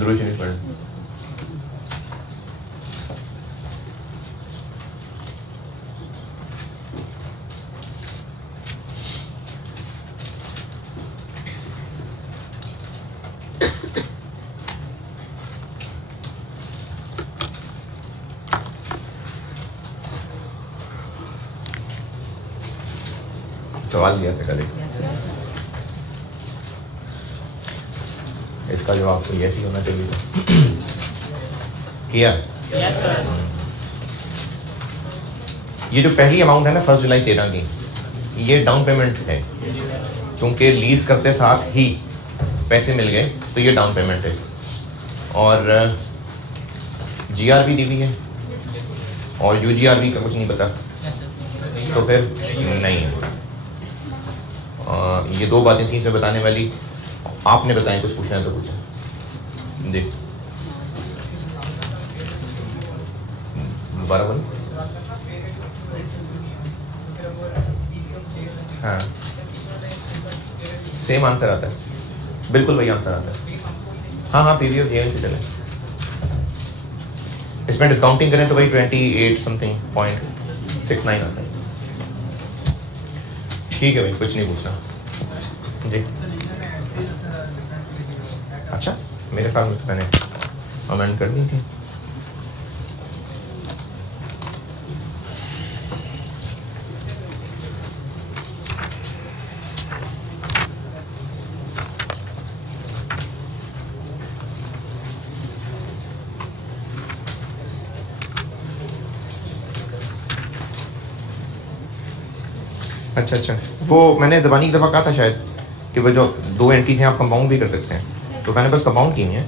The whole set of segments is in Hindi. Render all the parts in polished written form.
दुरूद शरीफ पढ़ें। सवाल दिया था कल, इसका जवाब तो यस ही होना चाहिए था। किया? Yes sir. ये जो पहली अमाउंट है ना 1 जुलाई 13 की, ये डाउन पेमेंट है, क्योंकि लीज करते साथ ही पैसे मिल गए तो ये डाउन पेमेंट है। और जीआरबी दी हुई है और यूजीआरबी का कुछ नहीं पता, तो फिर नहीं है। ये दो बातें थी इसमें बताने वाली, आपने बताएं, कुछ पूछना है तो पूछें। देख दोबारा बोल। हाँ सेम आंसर आता है, बिल्कुल वही आंसर आता है। हाँ हाँ पीवी ऑफ जेएल से चले, इसमें डिस्काउंटिंग करें तो वही 28 समथिंग .69 आता है। ठीक है भाई, कुछ नहीं पूछना जी। अच्छा मेरे ख्याल में तो मैंने अमेंड कर दी थी। अच्छा अच्छा, वो मैंने ज़बानी एक दफ़ा कहा था शायद कि वो जो दो एंट्रीज हैं आप कंपाउंड भी कर सकते हैं, तो मैंने बस कंपाउंड की है,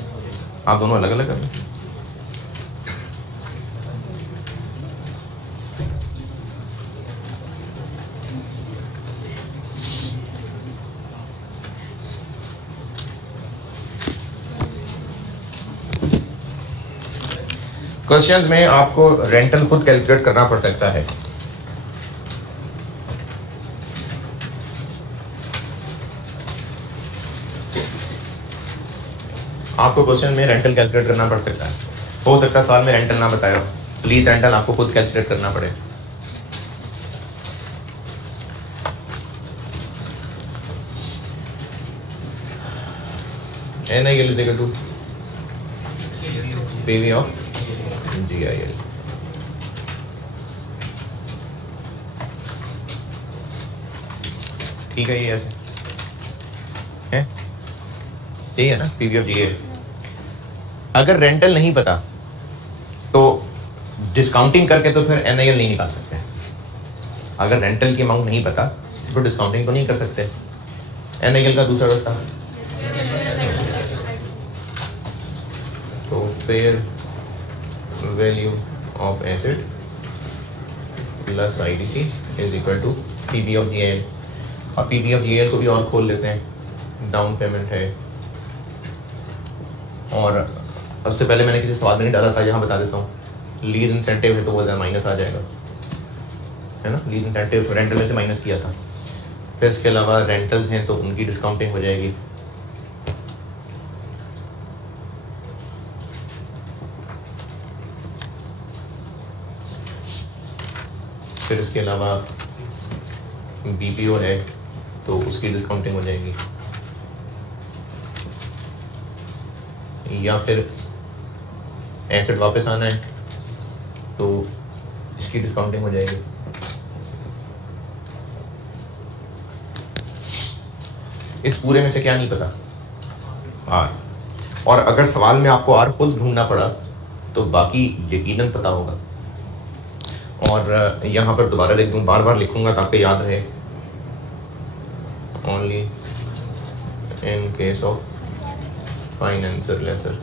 आप दोनों अलग अलग कर लें। क्वेश्चंस में आपको रेंटल खुद कैलकुलेट करना पड़ सकता है। आपको क्वेश्चन में रेंटल कैलकुलेट करना पड़ सकता है, हो सकता है सवाल में रेंटल ना बताया हो, लीज रेंटल आपको खुद कैलकुलेट करना पड़े। NIL is equal to PV of GIL। ठीक है, ये ऐसे है, यही है ना PV of GIL। अगर रेंटल नहीं पता तो डिस्काउंटिंग करके तो फिर NIL नहीं निकाल सकते। अगर रेंटल की अमाउंट नहीं पता तो डिस्काउंटिंग तो नहीं कर सकते। NIL का दूसरा रास्ता तो fair value of asset plus IDC is equal to PV of GIL। अब PV of GIL को भी और खोल लेते हैं, डाउन पेमेंट है। और सबसे पहले मैंने किसी सवाल में नहीं डाला था, यहाँ बता देता हूँ, लीज इंसेंटिव है तो वो माइनस आ जाएगा, है ना। लीज इंसेंटिव रेंटल में से माइनस किया था। फिर इसके अलावा रेंटल्स हैं तो उनकी डिस्काउंटिंग हो जाएगी। फिर इसके अलावा BPO है तो उसकी डिस्काउंटिंग हो जाएगी, या फिर एसेट वापस आना है तो इसकी डिस्काउंटिंग हो जाएगी। इस पूरे में से क्या नहीं पता? आर। और अगर सवाल में आपको आर खुद ढूंढना पड़ा तो बाकी यकीनन पता होगा। और यहाँ पर दोबारा लिख दूँ, बार बार लिखूंगा ताकि याद रहे। Only in case of financer lessor.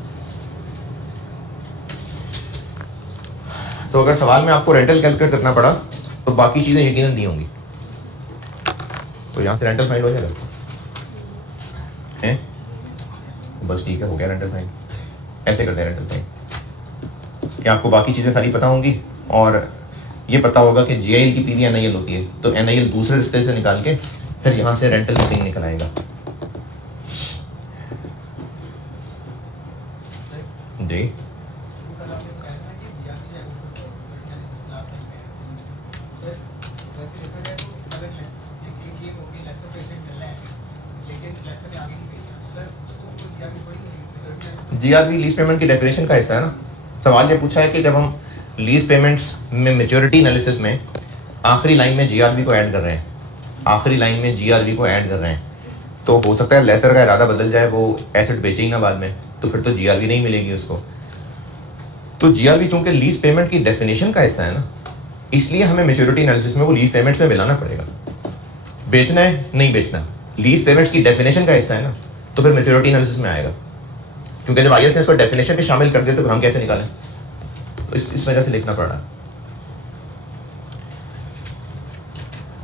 तो अगर सवाल में आपको रेंटल कैलकुलेट करना पड़ा तो बाकी चीजें यकीनन दी होंगी, तो यहां से रेंटल फाइंड हो जाएगा हैं? बस ठीक है, हो गया रेंटल फाइंड। ऐसे करते हैं रेंटल फाइंड कि आपको बाकी चीजें सारी पता होंगी और ये पता होगा कि GIL की PV NIL होती है, तो NIL दूसरे रिश्ते से निकाल के फिर यहां से रेंटल निकल आएगा। जी जीआरबी लीज पेमेंट की डेफिनेशन का हिस्सा है ना। सवाल ये पूछा है कि जब हम लीज पेमेंट्स में मेच्योरिटी एनालिसिस में आखिरी लाइन में जीआरबी को ऐड कर रहे हैं, आखिरी लाइन में जीआरबी को ऐड कर रहे हैं, तो हो सकता है लेसर का इरादा बदल जाए, वो एसेट बेचे ही ना बाद में, तो फिर तो जीआरबी नहीं मिलेगी उसको। तो जीआरबी चूंकि लीज पेमेंट की डेफिनेशन का हिस्सा है ना, इसलिए हमें मेच्योरिटी एनालिसिस में वो लीज पेमेंट्स में मिलाना पड़ेगा। बेचना है नहीं बेचना, लीज पेमेंट्स की डेफिनेशन का हिस्सा है ना, तो फिर मेच्योरिटी एनालिसिस में आएगा। क्योंकि जब आईएएस ने इसको डेफिनेशन में शामिल कर दिया तो हम कैसे निकालें, तो इस वजह से लिखना पड़ रहा।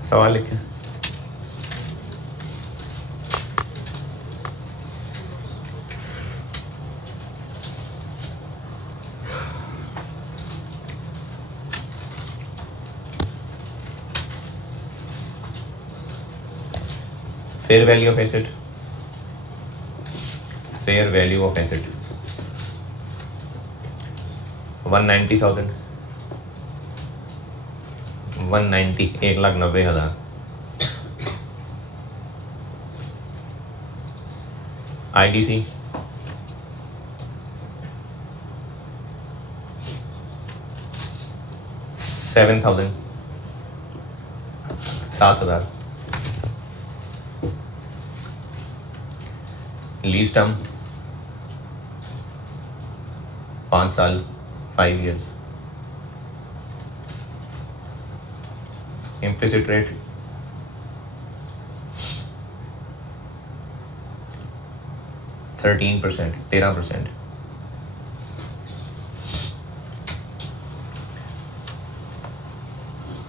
सवाल लिखें। Fair value of asset, fair value of asset 190,000, 190 1,90,000। IDC 7,000, 7,000। Lease term 5 साल, 5 years। Implicit rate 13%, 13%।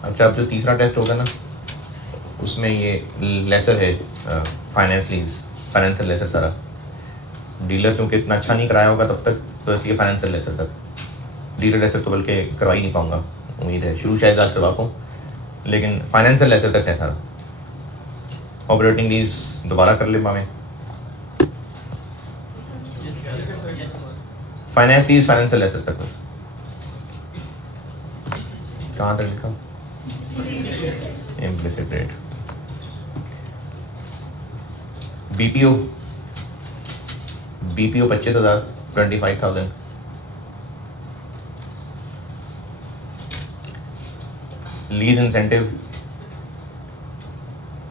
अच्छा, अब जो तीसरा टेस्ट होगा ना, उसमें ये लेसर है, फाइनेंस लीज, फाइनेंशियल लेसर सारा। डीलर क्योंकि इतना अच्छा नहीं कराया होगा तब तक, तो इसलिए फाइनेंशियल लेसर तक। डीलर लेसर तो बल्कि करवा ही नहीं पाऊंगा, उम्मीद है शुरू शायद आज करवा पाऊँ, लेकिन फाइनेंशियल लेसर तक है सारा। ऑपरेटिंग लीज दोबारा कर ले पावे, फाइनेंस लीज फाइनेंशियल लेसर तक बस। कहाँ तक लिखा? Implicit rate. BPO, BPO 25,000, 25,000। Lease incentive,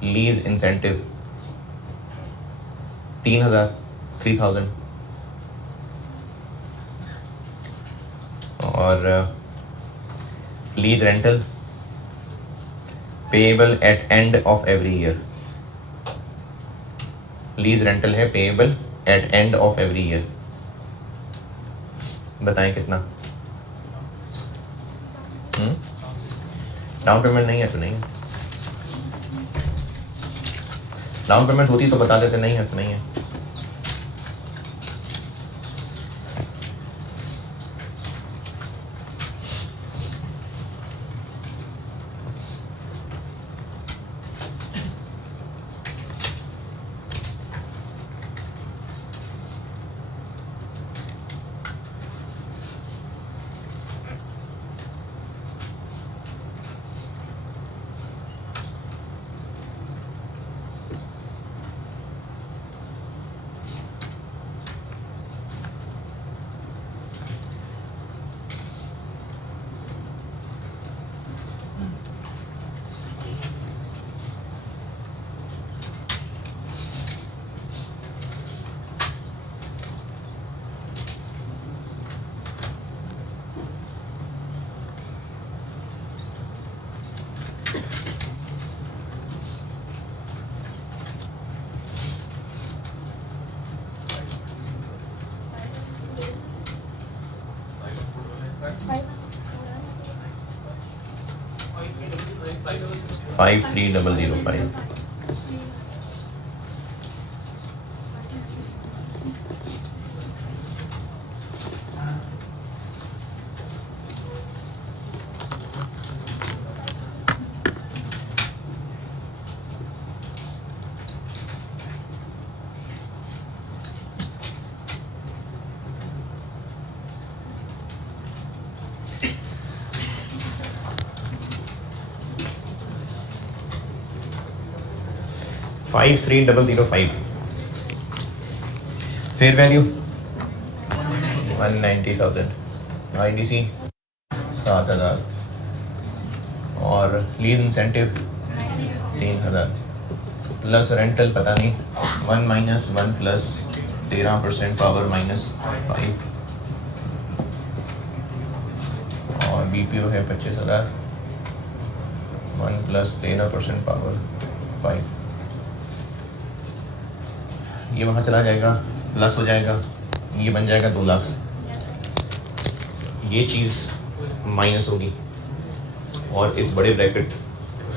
lease incentive 3,000, 3,000। और lease rental payable at end of every year. Lease rental है payable at end of every year. बताएं कितना? डाउन पेमेंट नहीं है तो नहीं है। डाउन पेमेंट होती तो बता देते, नहीं है तो नहीं है। फाइव 3,005। 53,005. Fair value 190,000. IDC 7,000 और लीज इंसेंटिव 3,000 प्लस रेंटल पता नहीं 1 - 1 प्लस 13% पावर -5 और BPO है 25,000 1 प्लस 13% पावर 5. ये वहाँ चला जाएगा, प्लस हो जाएगा, ये बन जाएगा 2 लाख. ये चीज़ माइनस होगी और इस बड़े ब्रैकेट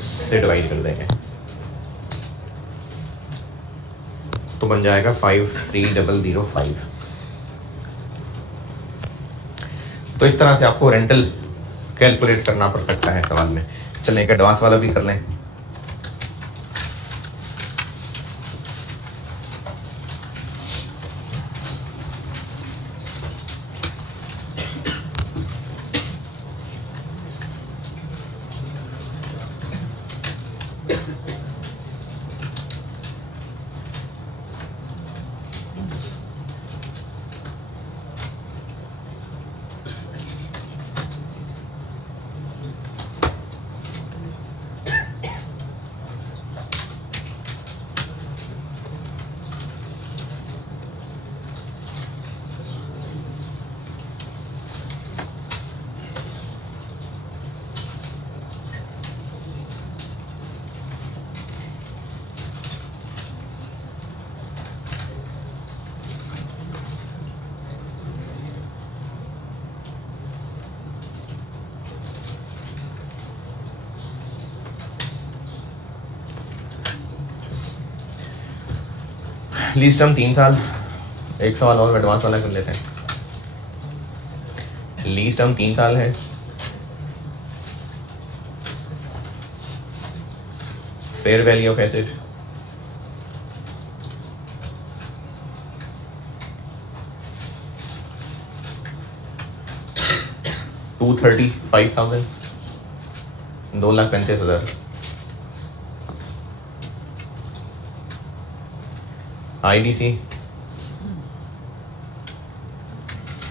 से डिवाइड कर देंगे तो बन जाएगा 53,005. तो इस तरह से आपको रेंटल कैलकुलेट करना पड़ सकता है सवाल में. चलें एक एडवांस वाला भी कर लें. लीज टर्म 3 साल. एक सवाल और एडवांस वाला कर लेते हैं. लीज टर्म 3 साल है. Fair value of asset 235,000 2,35,000. IDC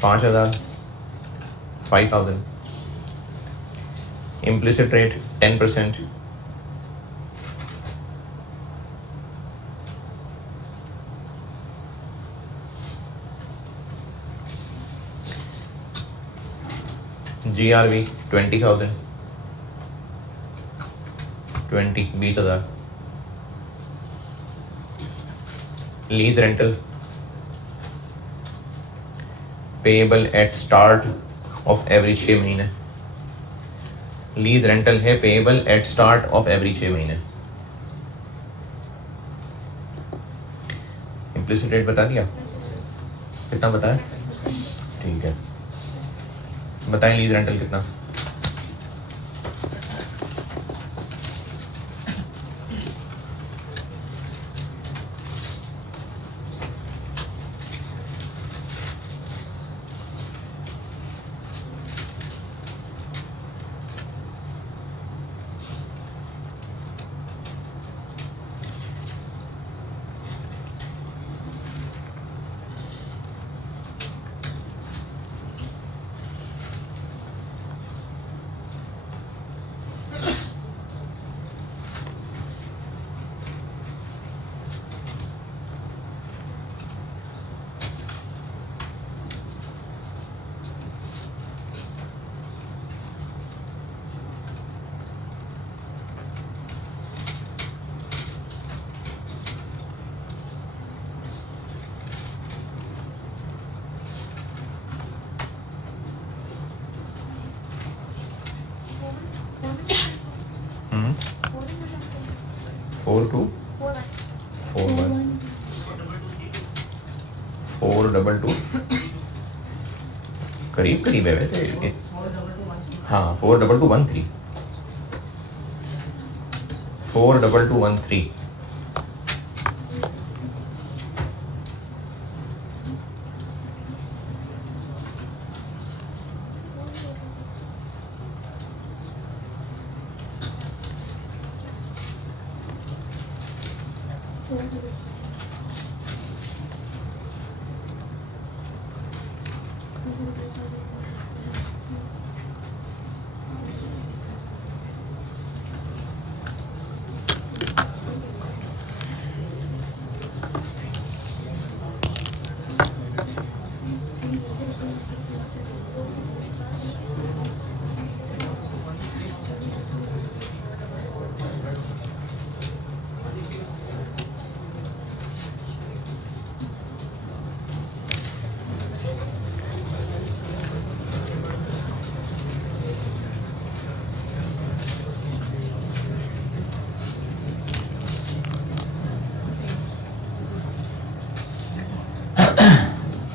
5,000 5,000. Implicit rate 10%. GRV 20,000 20,000. Lease rental payable eight start of every 6 महीने. लीज रेंटल है payable eight start of every 6 महीने. इम्प्लिसिट रेट बता दिया, कितना बताया? ठीक है, बताएं लीज रेंटल कितना. फोर टू 4,2 करीब करीब है वैसे. हाँ 4,213 4,213.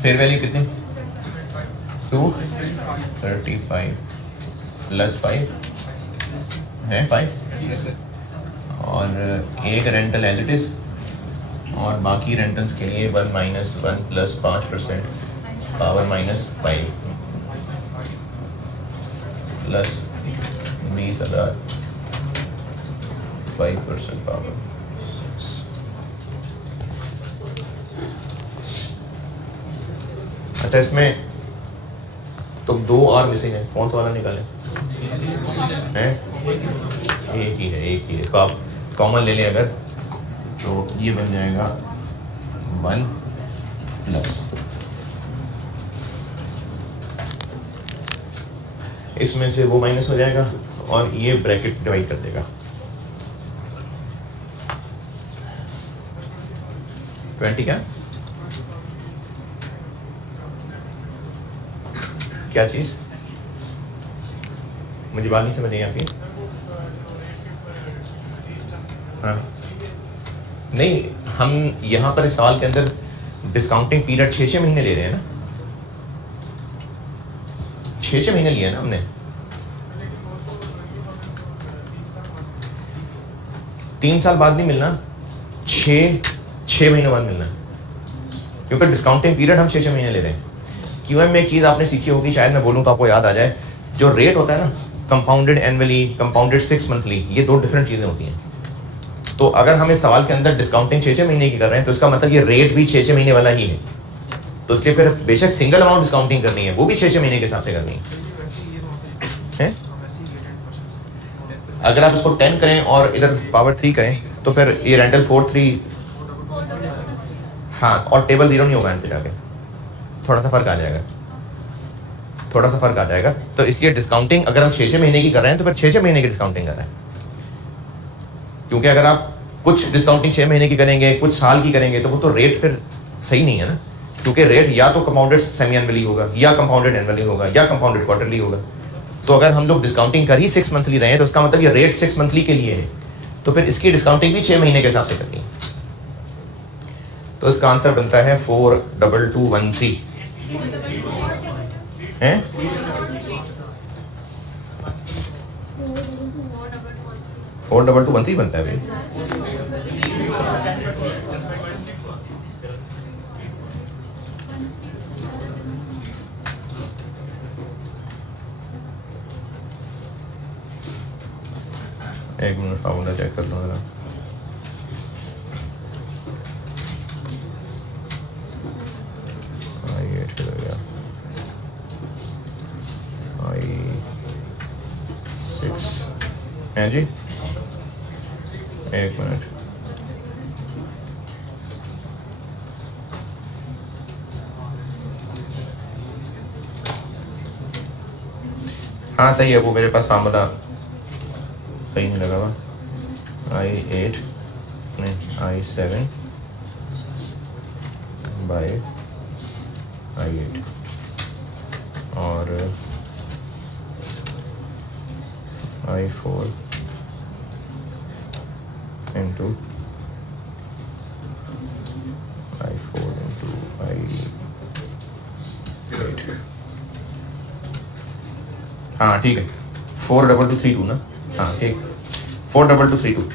फेयर वैल्यू कितनी 235 प्लस 5 है 5 और एक रेंटल एज इट इज और बाकी रेंटल्स के लिए 1 minus 1 plus 5% power minus 5 plus 20,000 5% power. अच्छा इसमें तो 2 और मिसिंग है, कौन सा वाला निकालें? हैं एक ही है इसको आप कॉमन ले लें अगर तो ये बन जाएगा 1 प्लस इसमें से वो माइनस हो जाएगा और ये ब्रैकेट डिवाइड कर देगा 20 क्या चीज मुझे बात नहीं समझ आई आपकी। हाँ नहीं, हम यहाँ पर इस सवाल के अंदर डिस्काउंटिंग पीरियड 6 महीने ले रहे हैं ना, 6 महीने लिए ना हमने। 3 साल बाद नहीं मिलना, 6 महीने बाद मिलना, क्योंकि डिस्काउंटिंग पीरियड हम 6 महीने ले रहे हैं। क्यूएम में एक चीज आपने सीखी होगी, शायद मैं बोलूँ तो आपको याद आ जाए, जो रेट होता है ना कंपाउंडेड एनुअली, कंपाउंडेड 6 मंथली, ये 2 डिफरेंट चीजें होती हैं। तो अगर हम इस सवाल के अंदर डिस्काउंटिंग 6 महीने की कर रहे हैं तो इसका मतलब ये रेट भी 6 महीने वाला ही है। तो इसलिए फिर बेशक सिंगल अमाउंट डिस्काउंटिंग करनी है, वो भी 6 महीने के हिसाब से करनी है। अगर आप इसको 10 करें और इधर पावर 3 करें तो फिर ये रेंटल 4-3, हाँ, और टेबल 0 नहीं होगा, इनपे जाके थोड़ा सा फर्क आ जाएगा। तो इसलिए डिस्काउंटिंग अगर हम 6 महीने की कर रहे हैं तो फिर 6 महीने की डिस्काउंटिंग कर रहे हैं, क्योंकि अगर आप कुछ डिस्काउंटिंग 6 महीने की करेंगे, कुछ साल की करेंगे, तो वो तो रेट फिर सही नहीं है ना, क्योंकि रेट या तो कंपाउंडेड सेमी एनुअली होगा, या कंपाउंडेड एनुअली होगा, या कंपाउंडेड क्वार्टरली होगा। तो अगर हम लोग डिस्काउंटिंग कर ही 6 मंथली रहे हैं तो उसका मतलब ये रेट 6 मंथली के लिए है, तो फिर इसकी डिस्काउंटिंग भी 6 महीने के हिसाब से करनी है। तो इसका आंसर बनता है 42213 है। 42213 बनता है भाई। एक मिनट फार्मूला चेक कर लो जरा। I6 है जी, एक मिनट। हाँ सही है, वो मेरे पास फार्मूला सही नहीं लगा हुआ। I8 नहीं I7 बाय I8 और I4 into I4 into I8। हाँ ठीक है, 42232 ना, हाँ ठीक, 42232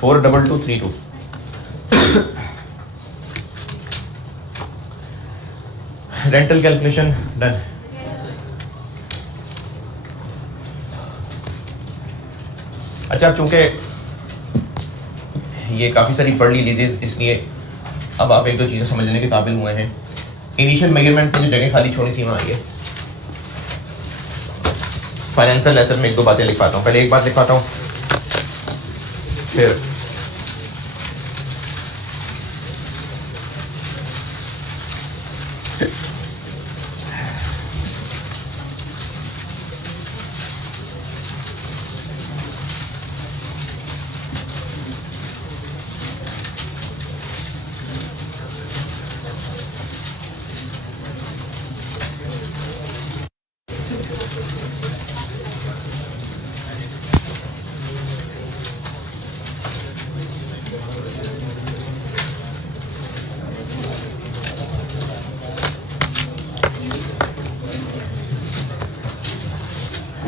42232। Rental calculation done. अच्छा, चूंकि ये काफ़ी सारी पढ़ ली लीजिए, इसलिए अब आप एक दो चीज़ें समझने के काबिल हुए हैं। इनिशियल मेजरमेंट में जो जगह खाली छोड़ी थी वहाँ आइए। फाइनेंशियल लेसन में एक दो बातें लिखवाता हूँ। पहले एक बात लिखवाता हूँ, फिर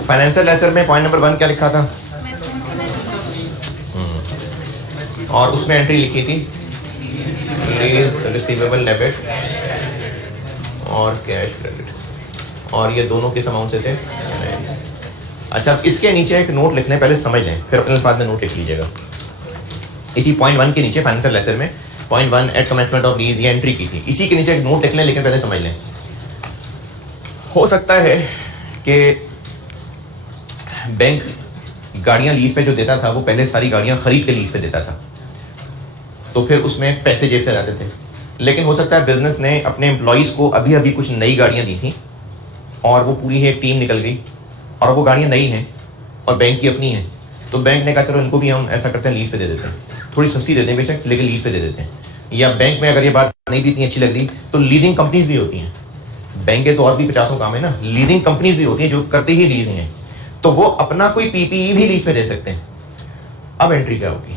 फाइनेंशियल लेसन में पॉइंट नंबर 1 क्या लिखा था? और उसमें एंट्री लिखी थी रिसीवेबल डेबिट और कैश क्रेडिट, और ये दोनों किस अमाउंट से थे? अच्छा, इसके नीचे एक नोट लिखने, पहले समझ लें फिर अपने अल्फाज में नोट लिख लीजिएगा। इसी पॉइंट 1 के नीचे फाइनेंशियल लेसन में point 1 at commencement of lease ये एंट्री की थी, इसी के नीचे एक नोट लिख लें, लेकिन पहले समझ लें। हो सकता है कि बैंक गाड़ियां लीज पे जो देता था वो पहले सारी गाड़ियां खरीद के लीज पे देता था, तो फिर उसमें पैसे जेब से जाते थे। लेकिन हो सकता है बिजनेस ने अपने एम्प्लॉयज को अभी अभी कुछ नई गाड़ियां दी थी और वो पूरी एक टीम निकल गई और वो गाड़ियां नई हैं और बैंक की अपनी है, तो बैंक ने कहा चलो इनको भी हम ऐसा करते हैं लीज पे दे देते हैं, थोड़ी सस्ती देते हैं बेशक लेकिन लीज पे दे देते हैं। या बैंक में अगर ये बात नहीं भी इतनी अच्छी लग रही तो लीजिंग कंपनीज भी होती हैं, बैंक के तो और भी 50 काम है ना, लीजिंग कंपनीज भी होती हैं जो करते ही लीजिंग है, तो वो अपना कोई पीपीई भी लीज पे दे सकते हैं। अब एंट्री क्या होगी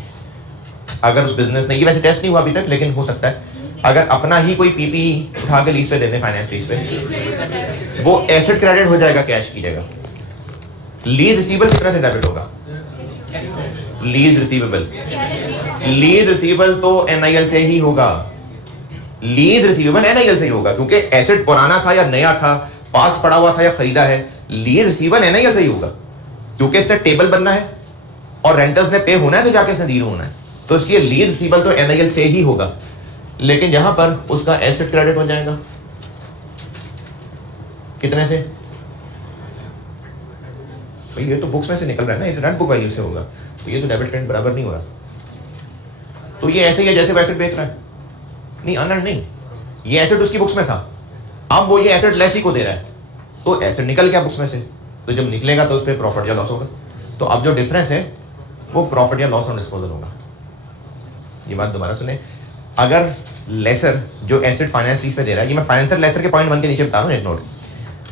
अगर उस बिजनेस ने, ये वैसे टेस्ट नहीं हुआ अभी तक लेकिन हो सकता है, अगर अपना ही कोई पीपीई उठा के लीज पे दे दे फाइनेंस लीज पे, वो एसेट क्रेडिट हो जाएगा कैश की जगह। लीज रिसीवेबल किस तरह से डेबिट होगा? लीज रिसीवेबल तो एनआईएल से ही होगा, लीज रिसीवेबल एनआईएल से ही होगा, क्योंकि एसेट पुराना था या नया था, पास पड़ा हुआ था या खरीदा है, लीज रिसीवेबल एनआईएल से ही होगा, क्योंकि इससे टेबल बनना है और रेंटर्स ने पे होना है तो जाके इसने जीरो होना है, तो इसलिए लीज रिसीवेबल तो एनआईएल से ही होगा। लेकिन यहां पर उसका एसेट क्रेडिट हो जाएगा कितने से? भाई ये तो बुक्स में से निकल रहा है ना, ये रेंट बुक वैल्यू से होगा, तो ये तो डेबिट क्रेडिट बराबर नहीं हो रहा। तो ये ऐसे ही है जैसे वो एसेट बेच रहा है, नहीं अनअर्न्ड नहीं, ये एसेट उसकी बुक्स में था, अब वो ये एसेट लेसी को दे रहा है, तो एसेट निकल गया बुक्स में से, तो जब निकलेगा तो उस पर प्रॉफिट या लॉस होगा। तो अब जो डिफरेंस है वो प्रॉफिट या लॉस ऑन डिस्पोजल होगा। ये बात दोबारा सुने, अगर लेसर जो एसेट फाइनेंस लीज पे दे रहा है, ये मैं फाइनेंशियल लेसर के पॉइंट 1 के नीचे बता रहा हूं एक नोट,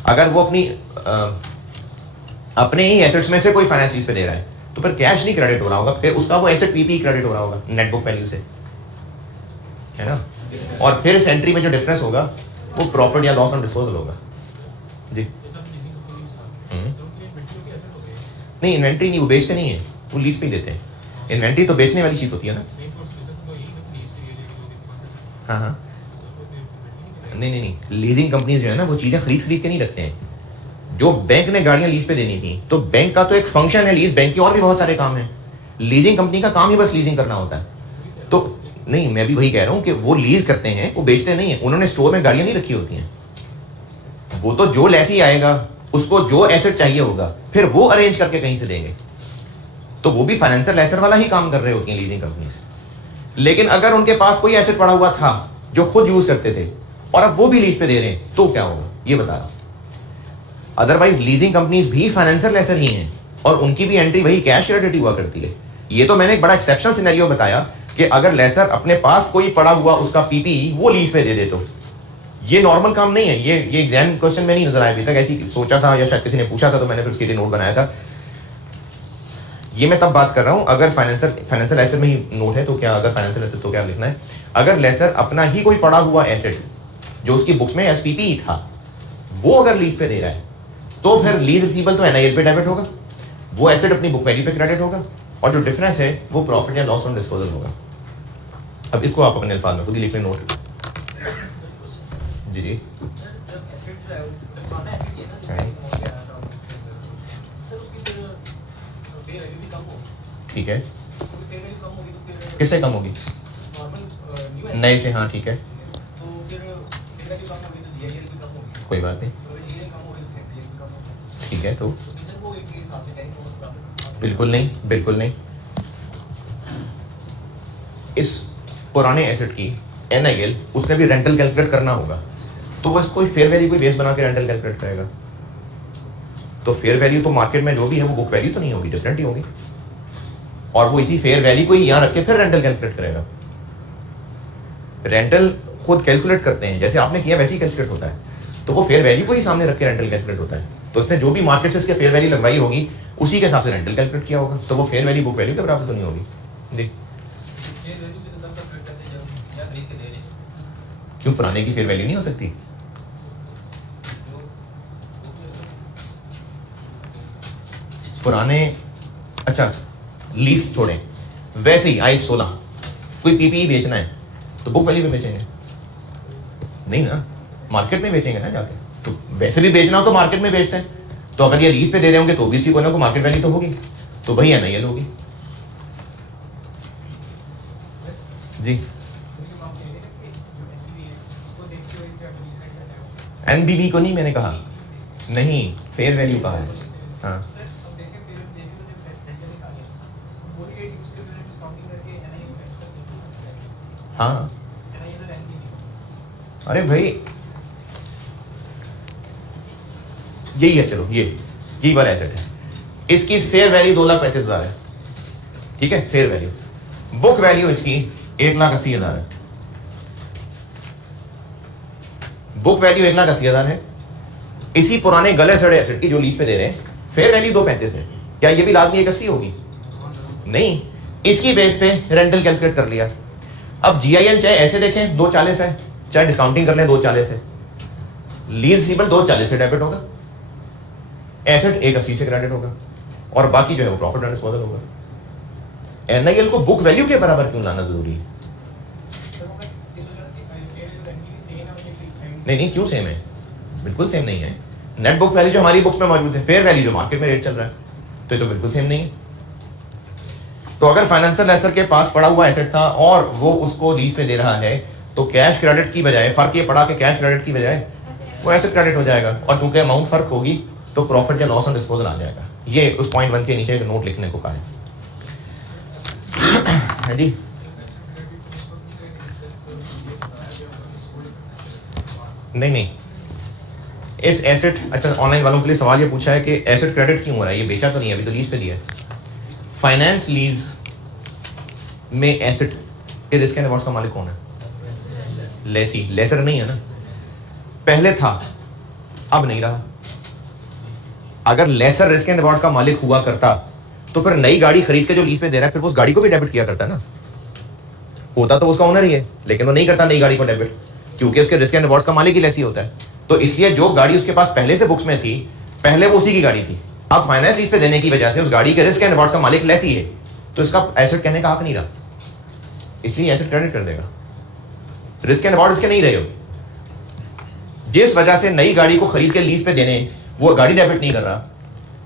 अगर वो अपने ही एसेट्स में से कोई फाइनेंस लीज पे दे रहा है तो फिर कैश नहीं क्रेडिट हो रहा होगा, फिर उसका वो एसेट पीपी क्रेडिट हो रहा होगा नेट बुक वैल्यू से, है ना। और फिर इस एंट्री में जो डिफरेंस होगा वो प्रॉफिट या लॉस ऑन डिस्पोजल होगा। जी नहीं, इन्वेंट्री नहीं, वो बेचते नहीं है, वो लीज पे देते हैं। इन्वेंट्री तो बेचने वाली चीज होती है ना। हाँ हाँ, नहीं, लीजिंग कंपनीज जो है ना वो चीजें खरीद के नहीं रखते हैं। जो बैंक ने गाड़ियां लीज पे देनी थी, तो बैंक का तो एक फंक्शन है लीज, बैंक के और भी बहुत सारे काम है, लीजिंग कंपनी का काम ही बस लीजिंग करना होता है। तो नहीं, मैं भी वही कह रहा हूं कि वो लीज करते हैं, वो बेचते नहीं है, उन्होंने स्टोर में गाड़ियां नहीं रखी होती हैं, वो तो जो लेसी आएगा उसको जो एसेट चाहिए होगा फिर वो अरेंज करके कहीं से देंगे, तो वो भी फाइनेंशियल लेसर वाला ही काम कर रहे होती हैं लीजिंग कंपनीज। लेकिन अगर उनके पास कोई एसेट पड़ा हुआ था जो खुद यूज करते थे और अब वो भी लीज पे दे रहे हैं, तो क्या होगा ये बता रहा हूं। अदरवाइज लीजिंग कंपनीज भी फाइनेंशियल लेसर ही हैं और उनकी भी एंट्री वही कैश क्रेडिट हुआ करती है। ये तो मैंने एक बड़ा एक्सेप्शनल सिनेरियो बताया कि अगर लेसर अपने पास कोई पड़ा हुआ उसका पीपी वो लीज पे दे दे, तो ये नॉर्मल काम नहीं है। ये एग्जाम क्वेश्चन में नहीं नजर आया अभी तक, ऐसी सोचा था या शायद किसी ने पूछा था तो मैंने फिर उसके लिए नोट बनाया था। ये मैं तब बात कर रहा हूं अगर फाइनेंशियल एसेट में ही नोट है तो क्या, अगर फाइनेंशियल एसेट तो क्या लिखना है, अगर लेसर अपना ही कोई पड़ा हुआ एसेट जो उसकी बुक्स में एसपीपी था वो अगर लीज पे दे रहा है तो फिर लीज रिसीवेबल तो एनआईएल पे डेबिट होगा, वो एसेट अपनी बुक वैल्यू पे क्रेडिट होगा, और जो डिफरेंस है वो प्रॉफिट या लॉस ऑन डिस्पोजल होगा। अब इसको आप अपने अल्फाज में खुद ही लिख लें नोट। जी ठीक है, किससे कम होगी? नए से, हाँ ठीक है, कोई बात नहीं, ठीक है। तो बिल्कुल नहीं, बिल्कुल नहीं। इस पुराने एसेट की NIL उसने भी रेंटल कैलकुलेट करना होगा, तो बस कोई फेयर वैल्यू कोई बेस बना के रेंटल कैलकुलेट करेगा। तो फेयर वैल्यू तो मार्केट में जो भी है वो बुक वैल्यू तो नहीं होगी, डिफरेंट ही होगी, और वो इसी फेयर वैल्यू को ही यहां रख के फिर रेंटल कैलकुलेट करेगा। रेंटल खुद कैलकुलेट करते हैं, जैसे आपने किया वैसे ही कैलकुलेट होता है, तो वो फेयर वैल्यू को ही सामने रख के रेंटल कैलकुलेट होता है। तो उसने जो भी मार्केट से इसके फेयर वैल्यू लगवाई होगी उसी के हिसाब से रेंटल कैलकुलेट किया होगा, तो वो फेयर वैल्यू बुक वैल्यू के बराबर तो नहीं होगी। जी क्यों, पुराने की फेयर वैल्यू नहीं हो सकती? पुराने, अच्छा लीज छोड़ें, वैसे ही IS 16 कोई PPE बेचना है तो बुक वैल्यू पे बेचेंगे नहीं ना, मार्केट में बेचेंगे ना जाके। तो वैसे भी बेचना हो तो मार्केट में बेचते हैं, तो अगर ये लीज पे दे रहे होंगे तो भी इसकी कोई ना कोई मार्केट वैल्यू तो होगी, तो वही NIL होगी। जी NBV को नहीं मैंने कहा, नहीं फेयर वैल्यू कहा है। हाँ हाँ, अरे भाई यही है, चलो यही वाला एसेट है, इसकी फेयर वैल्यू 2,35,000 है, ठीक है फेयर वैल्यू। बुक वैल्यू इसकी 1,80,000 है, बुक वैल्यू 1,80,000 है। इसी पुराने गले सड़े एसेट की जो लीज पे दे रहे हैं फेयर वैल्यू 2,35 है, क्या ये भी लाजमी 1,80 होगी? नहीं, इसकी बेस पे रेंटल कैलकुलेट कर लिया। अब GIL चाहे ऐसे देखें 2,40 है, चाहे डिस्काउंटिंग कर लें 2,40 है, लीज रिसीवेबल 2,40 से डेबिट होगा, एसेट 1,80 से क्रेडिट होगा, और बाकी जो है वो प्रॉफिट एंड डिस्पोजल होगा। NIL को बुक वैल्यू के बराबर क्यों लाना जरूरी है? नहीं, क्यों सेम है? बिल्कुल सेम नहीं है। नेट बुक वैल्यू जो हमारी बुक्स में मौजूद है, फेयर वैल्यू जो मार्केट में रेट चल रहा है, तो ये तो बिल्कुल सेम नहीं है। तो अगर फाइनेंशियल एसेट के पास पड़ा हुआ एसेट था और वो उसको लीज पे दे रहा है, तो कैश क्रेडिट की बजाय, फर्क ये पड़ा कि कैश क्रेडिट की बजाय वो एसेट क्रेडिट हो जाएगा, और चूंकि अमाउंट फर्क होगी तो प्रॉफिट या लॉस ऑन डिस्पोजल आ जाएगा। ये उस पॉइंट 1 के नीचे एक नोट लिखने को कहा है जी। नहीं, इस एसेट, अच्छा ऑनलाइन वालों के लिए सवाल ये पूछा है कि एसेट क्रेडिट क्यों हो रहा है, ये बेचा तो नहीं है, अभी तो लीज पे दिया है। फाइनेंस लीज में एसेट के रिस्क एंड रिवॉर्ड्स का मालिक कौन है? लेसी, लेसर नहीं है ना, पहले था अब नहीं रहा। अगर लेसर रिस्क एंड रिवॉर्ड का मालिक हुआ करता तो फिर नई गाड़ी खरीद के जो लीज पे दे रहा है फिर वो उस गाड़ी को भी डेबिट किया करता ना, होता तो उसका ओनर ही है, लेकिन वो नहीं करता नई गाड़ी को डेबिट, क्योंकि उसके रिस्क एंड रिवॉर्ड्स का मालिक ही लेसी होता है। तो इसलिए जो गाड़ी उसके पास पहले से बुक्स में थी, पहले वो उसी की गाड़ी थी, अब फाइनेंस लीज पे देने की वजह से उस गाड़ी के रिस्क एंड रिवॉर्ड्स का मालिक लेसी है, तो इसका एसेट कहने का हक नहीं रहा, इसलिए एसेट क्रेडिट कर देगा। रिस्क एंड रिवॉर्ड इसके नहीं रहे हो, जिस वजह से नई गाड़ी को खरीद के लीज पे देने वो गाड़ी डेबिट नहीं कर रहा,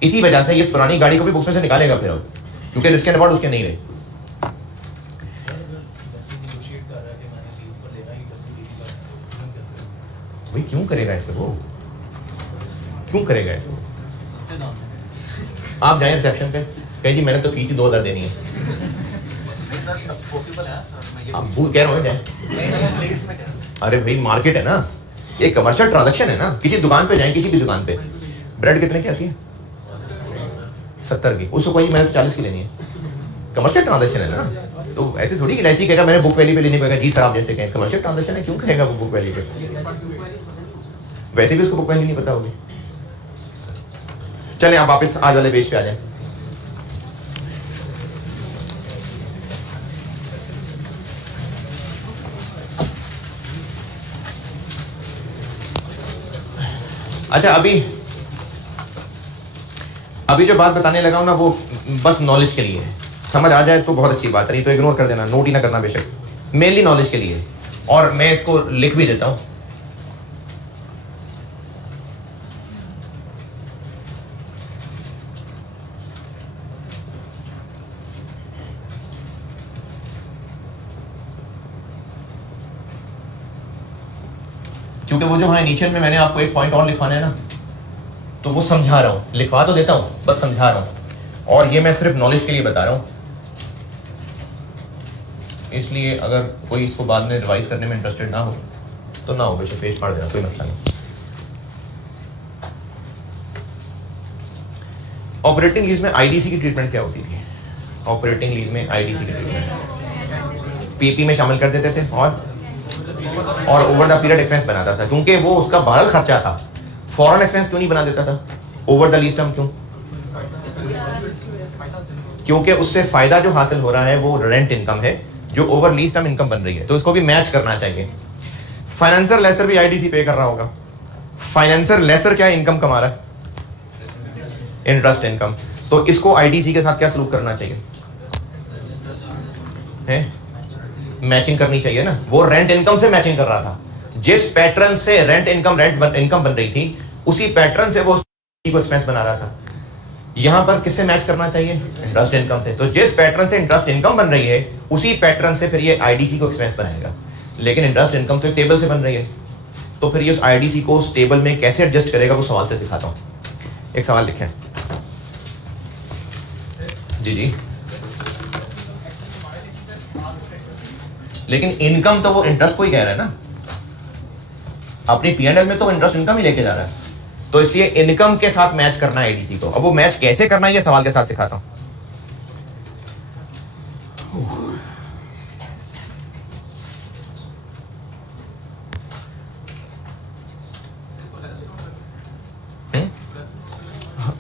इसी वजह से इस पुरानी गाड़ी को भी बुक्स में से निकालेगा फिर, क्योंकि रिस्क एंड रिवॉर्ड उसके नहीं रहे। भाई क्यों करेगा ऐसे, वो क्यों करेगा ऐसे? आप जाए रिसेप्शन पे, कहे जी मैंने तो फीस ही 2,000 देनी है, आप भूल कह रहे हो जाए। अरे भाई मार्केट है ना, ये कमर्शियल ट्रांजैक्शन है ना, किसी दुकान पे जाए, किसी भी दुकान पे, ब्रेड कितने की आती है? 70 की, उसको कोई मैंने तो 40 की लेनी है, कमर्शियल ट्रांजैक्शन है ना। तो ऐसे थोड़ी कि ऐसी कहेगा मैंने बुक वैल्यू पे लेनी पड़ेगा, जी सर आप जैसे कहें कमर्शियल ट्रांजैक्शन है, क्यों कहेगा वो बुक वैल्यू पे? वैसे भी उसको बुक वैल्यू नहीं पता होगी। चलें आप वापस आज वाले पेज पे आ जाए। अच्छा अभी जो बात बताने लगा हूं ना, वो बस नॉलेज के लिए है, समझ आ जाए तो बहुत अच्छी बात है, नहीं तो इग्नोर कर देना, नोट ही ना करना बेशक, मेनली नॉलेज के लिए। और मैं इसको लिख भी देता हूं। क्योंकि वो जो हाँ इनिशियल में मैंने आपको एक पॉइंट और लिखवाना है ना, तो वो समझा रहा हूं, लिखवा तो देता हूं, बस समझा रहा हूं, और ये मैं सिर्फ नॉलेज के लिए बता रहा हूं। इसलिए अगर कोई इसको बाद में रिवाइज करने में इंटरेस्टेड ना हो तो ना हो, बेशक पेज फाड़ देना, कोई मसला नहीं। ऑपरेटिंग लीज में आईडीसी की ट्रीटमेंट क्या होती थी? ऑपरेटिंग लीज में आईडीसी की ट्रीटमेंट पीपी में शामिल कर देते थे और ओवर द पीरियड एक्सपेंस बनाता था, क्योंकि वो उसका बहरल खर्चा था। फॉरेन एक्सपेंस क्यों नहीं बना देता था? ओवर द लीज टर्म क्यों? क्योंकि उससे फायदा जो हासिल हो रहा है वो रेंट इनकम है, जो ओवर लीज टर्म इनकम बन रही है, तो इसको भी मैच करना चाहिए। फाइनेंसर लेसर भी आईडीसी पे कर रहा होगा। फाइनेंसर लेसर क्या इनकम कमा रहा है? Interest income. तो इसको आईडीसी के साथ क्या सलूक करना चाहिए? है मैचिंग करनी चाहिए ना। वो रेंट इनकम से मैचिंग कर रहा था, जिस पैटर्न से रेंट इनकम बन रही थी, उसी पैटर्न से वो को एक्सपेंस बना रहा था। यहां पर किससे मैच करना चाहिए? इंटरेस्ट इनकम से। तो जिस पैटर्न से इंटरेस्ट इनकम बन रही है, उसी पैटर्न से फिर ये आईडीसी को एक्सपेंस बनाएगा। लेकिन इंटरेस्ट इनकम तो एक टेबल से बन रही है, तो फिर ये उस आईडीसी को उस टेबल में कैसे एडजस्ट करेगा, वो सवाल से सिखाता हूं। एक सवाल लिखें जी। लेकिन इनकम तो वो इंटरेस्ट को ही कह रहा है ना, अपनी पीएनएल में तो इंटरेस्ट इनकम ही लेके जा रहा है, तो इसलिए इनकम के साथ मैच करना है आईडीसी को। अब वो मैच कैसे करना है, ये सवाल के साथ सिखाता हूं।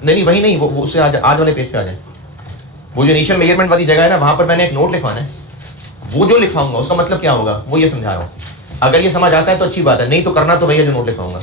नहीं वही नहीं, वो उससे आज वाले पेज पे आ जाए। वो जो इनिशियल मेजरमेंट वाली जगह है ना, वहां पर मैंने एक नोट लिखवाना है। वो जो लिखवाऊंगा उसका मतलब क्या होगा, वो ये समझा रहा हूं। अगर ये समझ आता है तो अच्छी बात है, नहीं तो करना तो भैया जो नोट लिखवाऊंगा।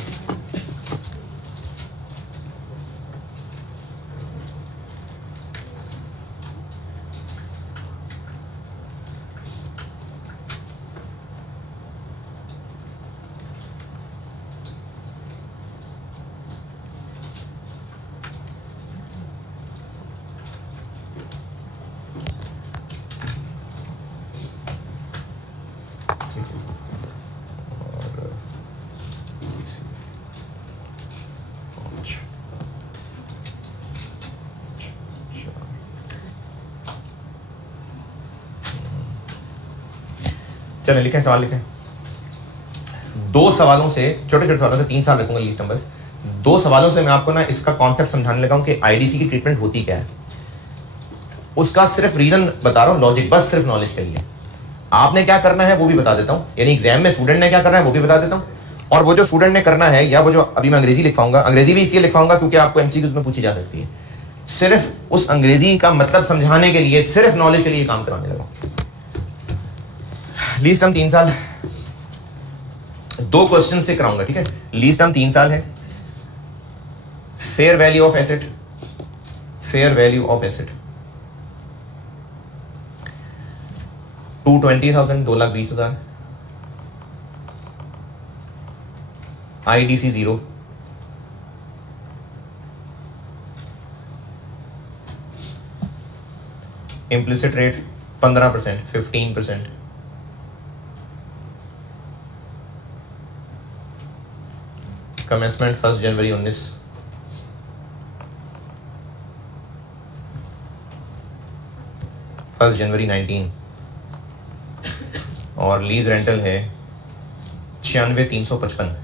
चलें लिखें, सवाल लिखें। दो सवालों से, छोटे छोटे सवालों से 3 साल रखूंगा लीस्ट नंबर। 2 सवालों से मैं आपको ना इसका कॉन्सेप्ट समझाने लगा हूं कि आईडीसी की ट्रीटमेंट होती क्या है। उसका सिर्फ रीजन बता रहा हूं, लॉजिक, बस सिर्फ नॉलेज के लिए। आपने क्या करना है वो भी बता देता हूं, यानी एग्जाम में स्टूडेंट ने क्या करना है वो भी बता देता हूं। और वो जो स्टूडेंट ने करना है, या वो जो अभी मैं अंग्रेजी लिखवाऊंगा, अंग्रेजी भी इसलिए लिखवाऊंगा क्योंकि आपको एमसीक्यूज में पूछी जा सकती है। सिर्फ उस अंग्रेजी का मतलब समझाने के लिए, सिर्फ नॉलेज के लिए काम कराने लगा। लीस्ट टर्म 3 साल, 2 क्वेश्चन से कराऊंगा, ठीक है। लीस्ट टर्म 3 साल है। Fair value of asset, fair value of asset 220,000, 2,20,000। IDC 0। Implicit rate 15%, 15%। Commencement 1 January 19। First January 19। और लीज रेंटल है 96,355,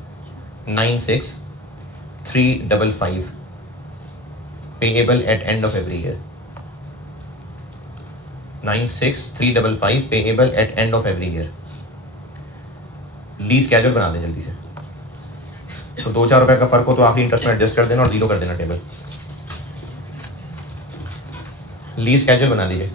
96,355, payable at end of every year. 96,355 payable at end of every year. Lease कैजुअल बना दें जल्दी से, तो 2-4 रुपए का फर्क हो तो आखिरी इंटरेस्ट में एडजस्ट कर देना और 0 कर देना टेबल। लीज कैजुअल बना दीजिए।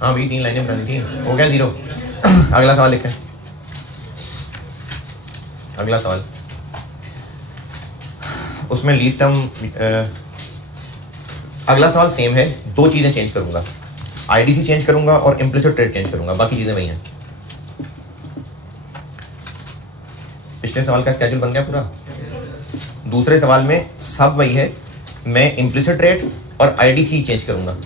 हाँ भाई 3 लाइनें बनानी थी, हो गया 0। अगला सवाल लिखें। अगला सवाल, उसमें लीस्ट टर्म, अगला सवाल सेम है, 2 चीजें चेंज करूंगा, आईडीसी चेंज करूंगा और इम्प्लिसिट ट्रेड चेंज करूंगा, बाकी चीजें वही हैं। पिछले सवाल का स्केड्यूल बन गया पूरा। दूसरे सवाल में सब वही है, मैं इम्प्लिसिट रेट और आईडीसी चेंज करूंगा।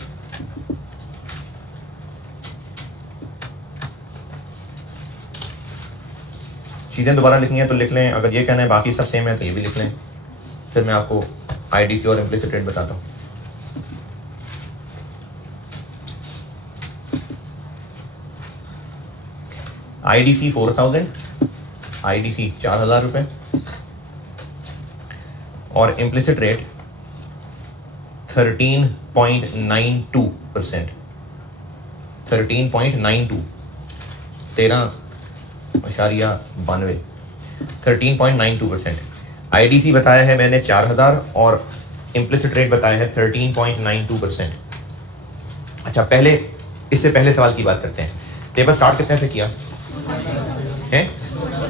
चीजें दोबारा लिखनी है तो लिख लें, अगर ये कहना है बाकी सब सेम है तो ये भी लिख लें, फिर मैं आपको आईडीसी और इम्प्लिसिट रेट बताता हूं। आईडीसी 4000, आईडीसी 4000 रुपए और इम्प्लिसिट रेट 13.92%, 13.92, 13.92, 13.92%। आईडीसी बताया है मैंने 4000 और इम्प्लिसिट रेट बताया है 13.92%। अच्छा, पहले इससे पहले सवाल की बात करते हैं। टेबल स्टार्ट कितने से किया है?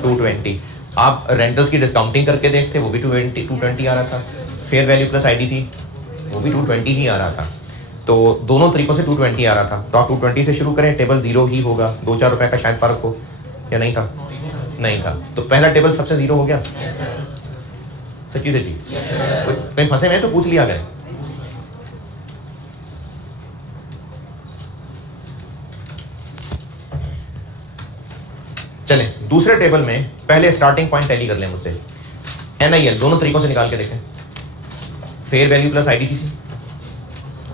220। आप रेंटल्स की डिस्काउंटिंग करके देखते, वो भी 220 आ रहा था। फेयर वैल्यू प्लस आईडीसी, वो भी 220 ही आ रहा था। तो दोनों तरीकों से 220 आ रहा था। तो आप 220 से शुरू करें, टेबल 0 ही होगा, 2-4 रुपए का शायद फर्क हो, या नहीं था? नहीं था। तो पहला टेबल सबसे 0 हो गया। सच्ची से जी कहीं फंसे में तो पूछ लिया करें। चलें, दूसरे टेबल में पहले स्टार्टिंग पॉइंट टैली कर लें मुझसे। एनआईएल दोनों तरीकों से निकाल के देखें, फेयर वैल्यू प्लस आईडीसी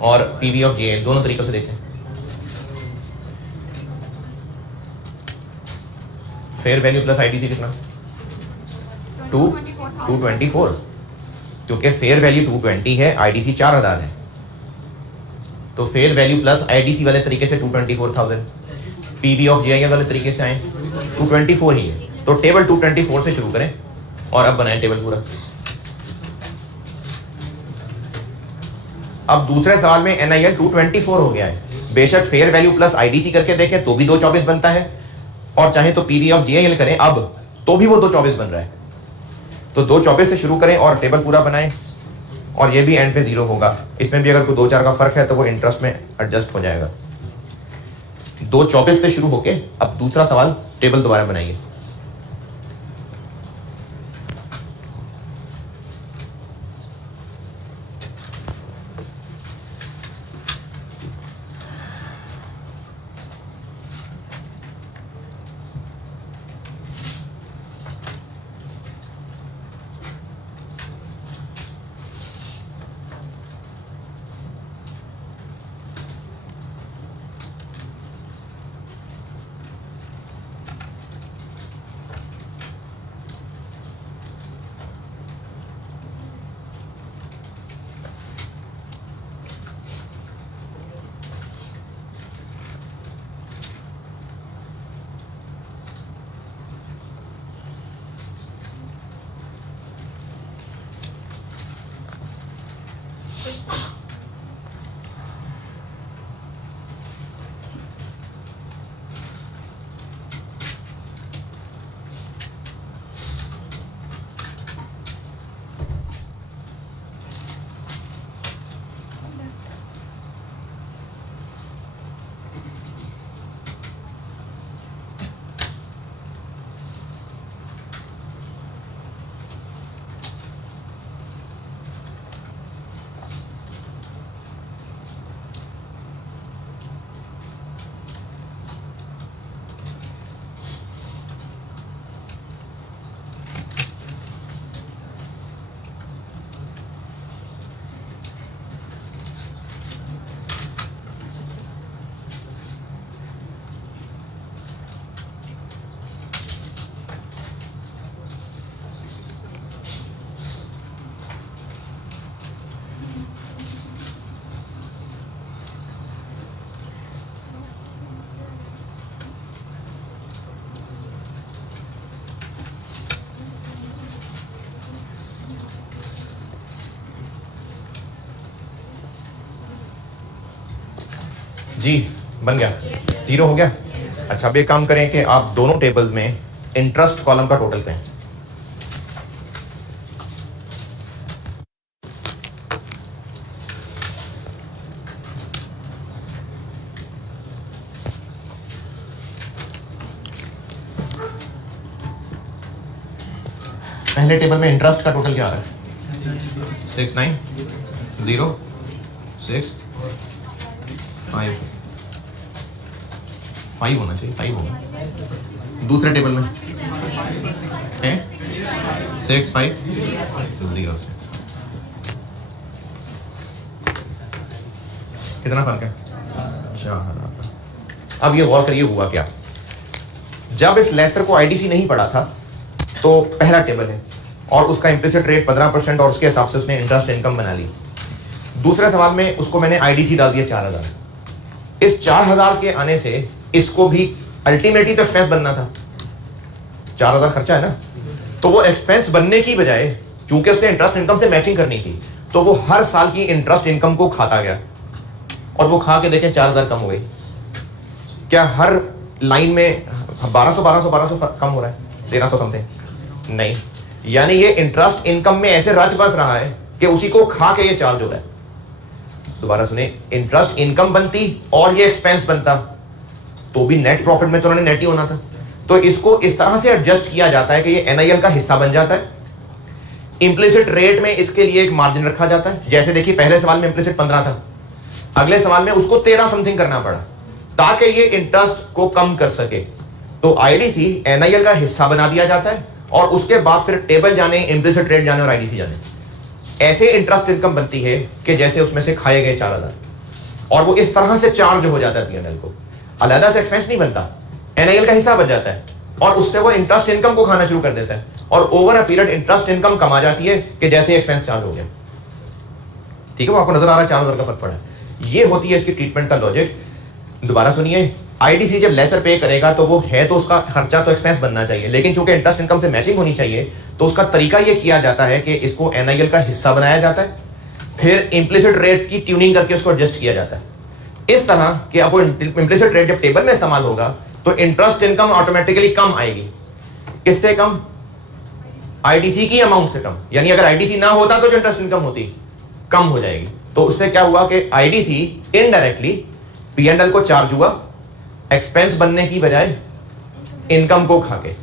और पीवी ऑफ जेएल दोनों तरीकों से देखें। फेयर वैल्यू प्लस आईडीसी कितना? 224, क्योंकि फेयर वैल्यू 220 है, आईडीसी 4000 है। तो फेयर वैल्यू प्लस आईडीसी वाले तरीके से 224,000, पीवी ऑफ जेआईएल वाले तरीके से आए 224 ही है। तो टेबल 224 से शुरू करें और अब बनाएं टेबल पूरा। अब दूसरे सवाल में एनआईएल 224 हो गया है। बेशक फेयर वैल्यू प्लस आईडीसी करके देखें तो भी 224 बनता है, और चाहे तो पीवी ऑफ जेआईएल करें अब तो भी वो 224 बन रहा है। तो 224 से शुरू करें और टेबल पूरा बनाएं, और ये भी एंड पे 0 होगा। इसमें भी अगर कोई 2-4 का फर्क है तो वो इंटरेस्ट में एडजस्ट हो जाएगा। 224 से शुरू होके अब दूसरा सवाल टेबल दोबारा बनाइए। जी बन गया, 0 हो गया। अच्छा, अब एक काम करें कि आप दोनों टेबल्स में इंटरेस्ट कॉलम का टोटल करें। पहले टेबल में इंटरेस्ट का टोटल क्या आ रहा है? 690655 होना चाहिए, 5 होगा। दूसरे टेबल में 6506, कितना फर्क है? 4000। अब ये गौर करिए हुआ क्या। जब इस लेसर को आईडीसी नहीं पढ़ा था तो पहला टेबल है और उसका इंप्लिसिट रेट 15% और उसके हिसाब से उसने इंटरेस्ट इनकम बना ली। दूसरे सवाल में उसको मैंने आईडीसी डाल दिया 4000। इस 4000 के आने से इसको भी अल्टीमेटली तो एक्सपेंस बनना था, 4000 खर्चा है ना, तो वो एक्सपेंस बनने की बजाय चूंकि उसने इंटरेस्ट इनकम से मैचिंग करनी थी तो वो हर साल की इंटरेस्ट इनकम को खाता गया और वो खा के देखें 4000 कम हो गई। क्या हर लाइन में 1200 कम हो रहा है, 1300 समथिंग? नहीं, यानी ये इंटरेस्ट इनकम में ऐसे रच बस रहा है कि उसी को खा के ये चार्ज हो रहा है। दोबारा सुने, इंटरेस्ट इनकम बनती और ये एक्सपेंस बनता तो भी नेट प्रॉफिट में तो उन्होंने नेट ही होना था। तो इसको इस तरह से एडजस्ट किया जाता है कि ये एनआईएल का हिस्सा बन जाता है। इंप्लिसिट रेट में इसके लिए एक मार्जिन रखा जाता है। जैसे देखिए पहले सवाल में इंप्लिसिट 15 था, अगले सवाल में उसको 13 समथिंग करना पड़ा ताकि ये इंटरेस्ट को कम कर सके। तो आईडीसी एनआईएल का हिस्सा बना दिया जाता है और उसके बाद फिर टेबल जाने, इंप्लिसिट रेट जाने और आईडीसी जाने। ऐसे इंटरेस्ट इनकम बनती है कि जैसे उसमें से खाए गए 4000 और वो इस तरह से चार्ज हो जाता है पीएनएल को। अलग से एक्सपेंस नहीं बनता, एनआईएल का हिस्सा बन जाता है और उससे वो इंटरेस्ट इनकम को खाना शुरू कर देता है और over a period interest income कम आ जाती है कि जैसे एक्सपेंस चार्ज हो गया। ठीक है, वो आपको नजर आ रहा है 4000 का फर्क पड़ा है। ये होती है इसकी ट्रीटमेंट का लॉजिक। दोबारा सुनिए, आईडीसी जब लेसर पे करेगा तो वो है तो उसका खर्चा तो एक्सपेंस बनना चाहिए, लेकिन चूंकि इंटरेस्ट इनकम से मैचिंग होनी चाहिए तो उसका तरीका ये किया जाता है कि इसको एनआईएल का हिस्सा बनाया जाता है, फिर इंप्लिसिट रेट की ट्यूनिंग करके उसको एडजस्ट किया जाता है इस तरह कि आपको इंप्लिसिट रेट जब टेबल में इस्तेमाल होगा तो इंटरेस्ट इनकम ऑटोमेटिकली कम आएगी। किससे कम? आईडीसी की अमाउंट से कम। यानी अगर आईडीसी ना होता तो जो इंटरेस्ट इनकम होती कम हो जाएगी। तो उससे क्या हुआ कि आईडीसी इनडायरेक्टली पीएनएल को चार्ज हुआ एक्सपेंस बनने की बजाय इनकम को खाके।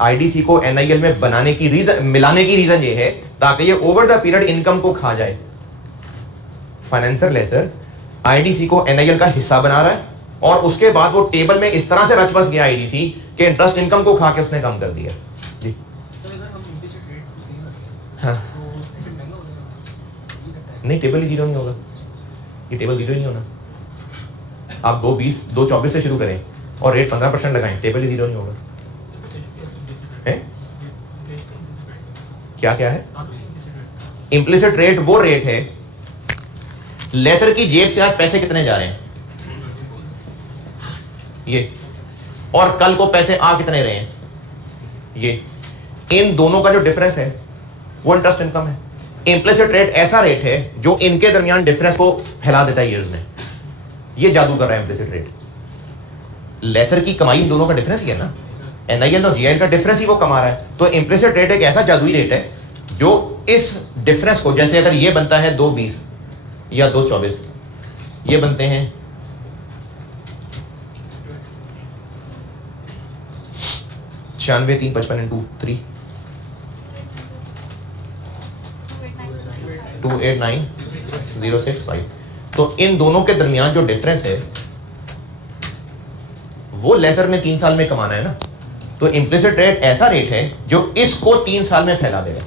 आईडीसी को एनआईएल में बनाने की रीजन, मिलाने की रीजन ये है ताकि ये ओवर द पीरियड इनकम को खा जाए। फाइनेंसर लेसर आईडीसी को एनआईएल का हिस्सा बना रहा है और उसके बाद वो टेबल में इस तरह से रच बस गया आईडीसी के इंटरेस्ट इनकम को खा के उसने कम कर दिया। जी हाँ, नहीं टेबल ही 0 नहीं होगा, ये टेबल 0 ही नहीं होना। आप 224 से शुरू करें और रेट 15% लगाएं, टेबल ही 0 नहीं होगा। है? क्या क्या है? इंप्लिसिट रेट वो रेट है, लेसर की जेब से आज पैसे कितने जा रहे हैं ये, और कल को पैसे आ कितने रहे हैं ये, इन दोनों का जो डिफरेंस है वो इंटरेस्ट इनकम है। इंप्लिसिट रेट ऐसा रेट है जो इनके दरमियान डिफरेंस को फैला देता है ईयर्स में। ये जादू कर रहा है इंप्लिसिट रेट। लेसर की कमाई इन दोनों का डिफरेंस ही है ना, एनआईएल और जीआईएल का डिफरेंस ही वो कमा रहा है। तो इंप्लिसिट रेट एक ऐसा जादुई रेट है जो इस डिफरेंस को, जैसे अगर ये बनता है 220 या 224, ये बनते हैं 96 355 into 3 289065। तो इन दोनों के दरमियान जो डिफरेंस है वो लेसर ने 3 साल में कमाना है ना। तो इंप्लिसिट रेट ऐसा रेट है जो इसको 3 साल में फैला देगा,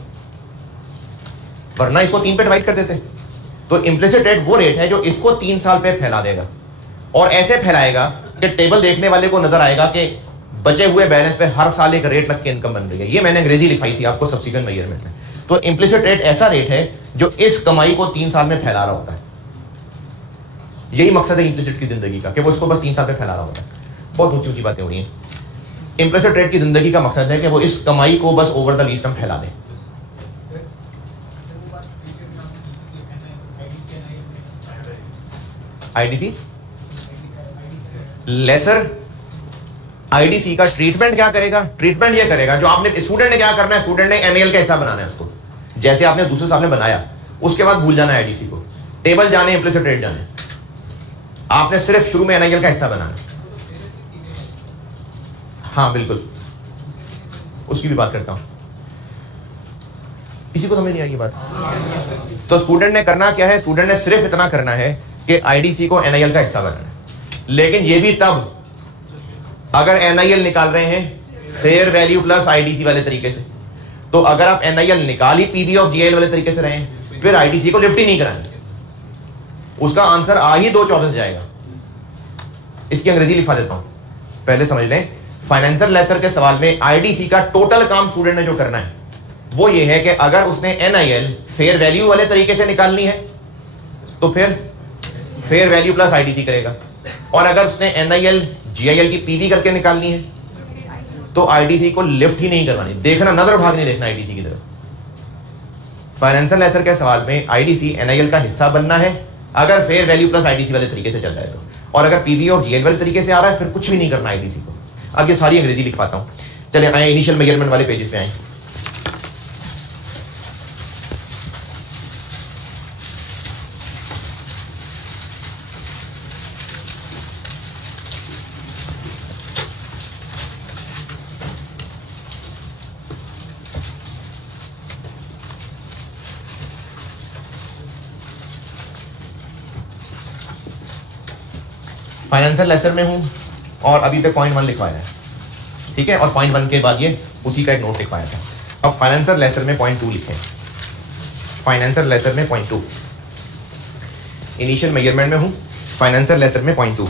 वरना इसको 3 पे डिवाइड कर देते। तो इंप्लिसिट रेट वो रेट है जो इसको 3 साल पे फैला देगा और ऐसे फैलाएगा कि टेबल देखने वाले को नजर आएगा कि बचे हुए बैलेंस पे हर साल एक रेट लग के इनकम बन रही है। ये मैंने अंग्रेजी लिखाई थी आपको सब्सिक्वेंट मेजरमेंट में। तो इंप्लिसिट रेट ऐसा रेट है जो इस कमाई को 3 साल में फैला रहा होता है। यही मकसद है इंप्लिसिट की जिंदगी का कि वो इसको बस 3 साल पे फैला रहा होता है। बहुत ऊंची ऊंची बातें हो रही हैं। इंप्लिसिट रेट की जिंदगी का मकसद है कि वो इस कमाई को बस ओवर द लीस्ट टर्म फैला दे। आईडीसी लेसर आईडीसी का ट्रीटमेंट क्या करेगा? ट्रीटमेंट ये करेगा जो आपने स्टूडेंट ने क्या करना है, स्टूडेंट ने एनएल का हिस्सा बनाना है उसको, जैसे आपने दूसरे साल में बनाया, उसके बाद भूल जाना है आईडीसी को, टेबल जाने इम्प्लिसिट रेट जाने, आपने सिर्फ शुरू में एनआईएल का हिस्सा बनाना। हाँ बिल्कुल, उसकी भी बात करता हूं, किसी को समझ नहीं आएगी बात? तो स्टूडेंट ने करना क्या है, स्टूडेंट ने सिर्फ इतना करना है कि आईडीसी को एनआईएल का हिस्सा बनाना है, लेकिन ये भी तब अगर एनआईएल निकाल रहे हैं फेयर वैल्यू प्लस आईडीसी वाले तरीके से। तो अगर आप एनआईएल निकाल ही पीवी ऑफ जीआईएल वाले तरीके से रहे हैं, फिर आईडीसी को लिफ्ट ही नहीं करानी, उसका आंसर आ ही 2/24 जाएगा। इसकी अंग्रेजी लिखा देता हूं, पहले समझ लें। फाइनेंशियल लेसर के सवाल में आईडीसी का टोटल काम स्टूडेंट ने जो करना है वो ये है कि अगर उसने एनआईएल फेयर वैल्यू वाले तरीके से निकालनी है तो फिर फेयर वैल्यू प्लस आईडीसी करेगा, और अगर उसने एनआईएल जीआईएल की पीवी करके निकालनी है तो आईडीसी को लिफ्ट ही नहीं करवानी, देखना, नजर उठा के नहीं देखना आईडीसी की तरफ। फाइनेंशियल लेसर के सवाल में आईडीसी एनआईएल का हिस्सा बनना है अगर फेयर वैल्यू प्लस आईडीसी वाले तरीके से चल रहा है तो, और अगर पीवी और जीआईएल वाले तरीके से आ रहा है फिर कुछ भी नहीं करना आईडीसी को। अब ये सारी अंग्रेजी लिख पाता हूं, चले आए इनिशियल मेजरमेंट वाले पेजेस पे आए। फाइनेंशियल लेसर में हूं और अभी तक पॉइंट 1 लिखवाया है, ठीक है, और पॉइंट 1 के बाद ये उसी का एक नोट लिखवाया था। अब फाइनेंशियल लेसर में पॉइंट 2 लिखें। फाइनेंशियल लेसर में पॉइंट 2, इनिशियल मेजरमेंट में हूं, फाइनेंशियल लेसर में point 2।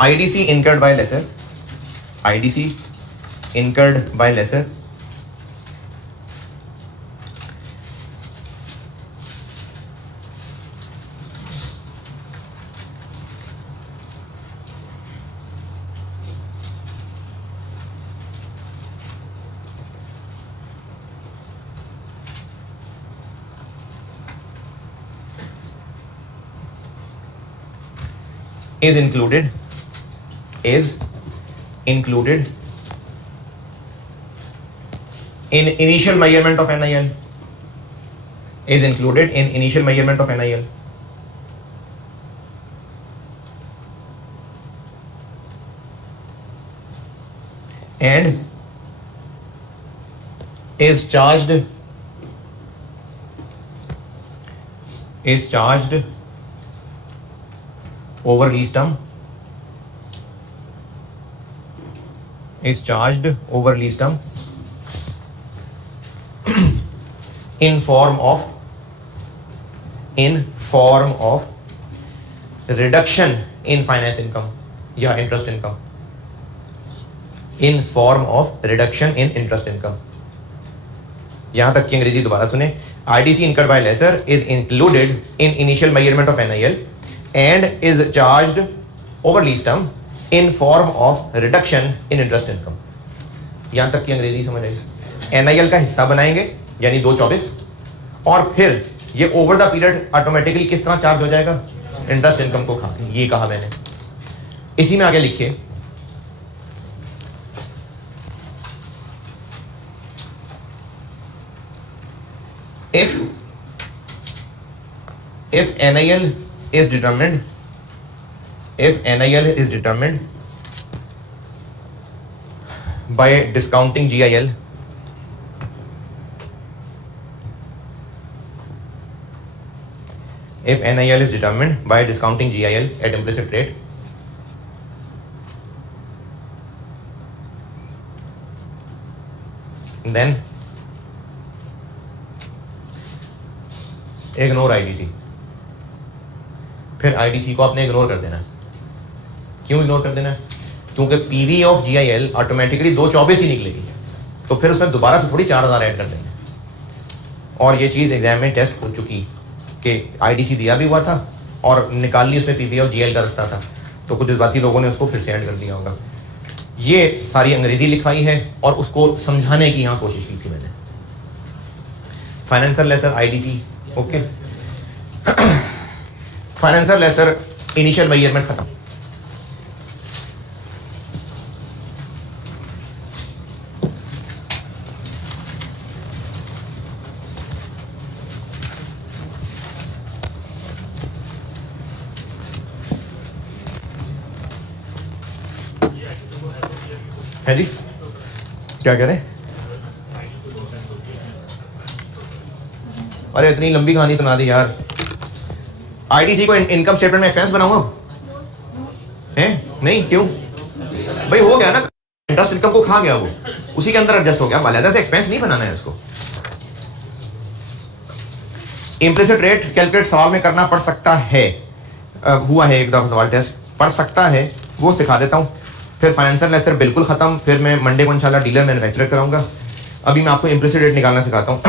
IDC incurred by lessor, IDC incurred by lessor is included in initial measurement of NIL, is included in initial measurement of NIL, and is charged over lease term, is charged over lease term in form of reduction in finance income या interest income, in form of reduction in interest income। यहां तक की अंग्रेजी दोबारा सुने। IDC incurred by lessor is included in initial measurement of NIL and is charged over lease term in form of reduction in interest income। यहां तक की अंग्रेजी समझ आई। NIL का हिस्सा बनाएंगे यानी 2/24, और फिर ये ओवर द पीरियड ऑटोमेटिकली किस तरह चार्ज हो जाएगा, इंटरेस्ट इनकम को खा के, ये कहा मैंने। इसी में आगे लिखिए if NIL is determined, if NIL is determined by discounting GIL, if NIL is determined by discounting GIL at implicit rate, then ignore IDC. फिर आईडीसी को आपने इग्नोर कर देना है। क्यों इग्नोर कर देना है? क्योंकि पीवी ऑफ जीआईएल ऑटोमेटिकली 2/24 ही निकलेगी, तो फिर उसमें दोबारा से थोड़ी 4000 ऐड कर देंगे। और ये चीज एग्जाम में टेस्ट हो चुकी कि आईडीसी दिया भी हुआ था और निकाल ली उसमें पीवी ऑफ जीआईएल का रास्ता था, तो कुछ जज्बाती लोगों ने उसको फिर से ऐड कर दिया होगा। ये सारी अंग्रेजी लिखवाई है और उसको समझाने की यहां कोशिश की थी मैंने। Financer lessor IDC, okay. Financer lessor initial measurement खत्म। है जी, क्या कह रहे हैं? अरे इतनी लंबी कहानी सुना दी यार। आईडीसी को इनकम स्टेटमेंट में एक्सपेंस बनाऊंगा? हैं? नहीं, क्यों भाई? हो गया ना, इंटरेस्ट इनकम को खा गया वो, उसी के अंदर एडजस्ट हो गया। बालादा से एक्सपेंस नहीं बनाना है उसको। इम्प्लिसिट रेट कैलकुलेट सवाल में करना पड़ सकता है, हुआ है एक दफा सवाल टेस्ट, पढ़ सकता है, वो सिखा देता हूं। फिर फाइनेंशियल लेसर बिल्कुल खत्म, फिर मैं मंडे को इंशाल्लाह डीलर मैन्युफैक्चरर कराऊंगा। अभी मैं आपको इम्प्लिसिट रेट निकालना सिखाता हूं।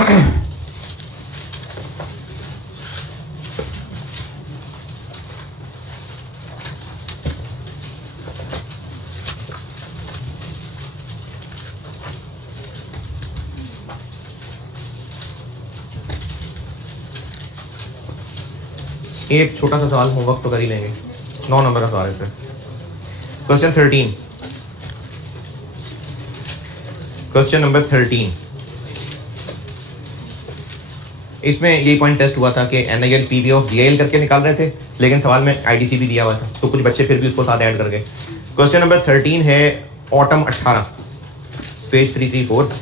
एक छोटा सा सवाल होमवर्क तो कर ही लेंगे, 9 नंबर का सवाल है इसमें। Question 13, question number 13। इसमें यही पॉइंट टेस्ट हुआ था कि NIL PV ऑफ GIL करके निकाल रहे थे, लेकिन सवाल में IDC भी दिया हुआ था, तो कुछ बच्चे फिर भी उसको साथ ऐड कर गए। क्वेश्चन नंबर 13 है autumn 18, page 334,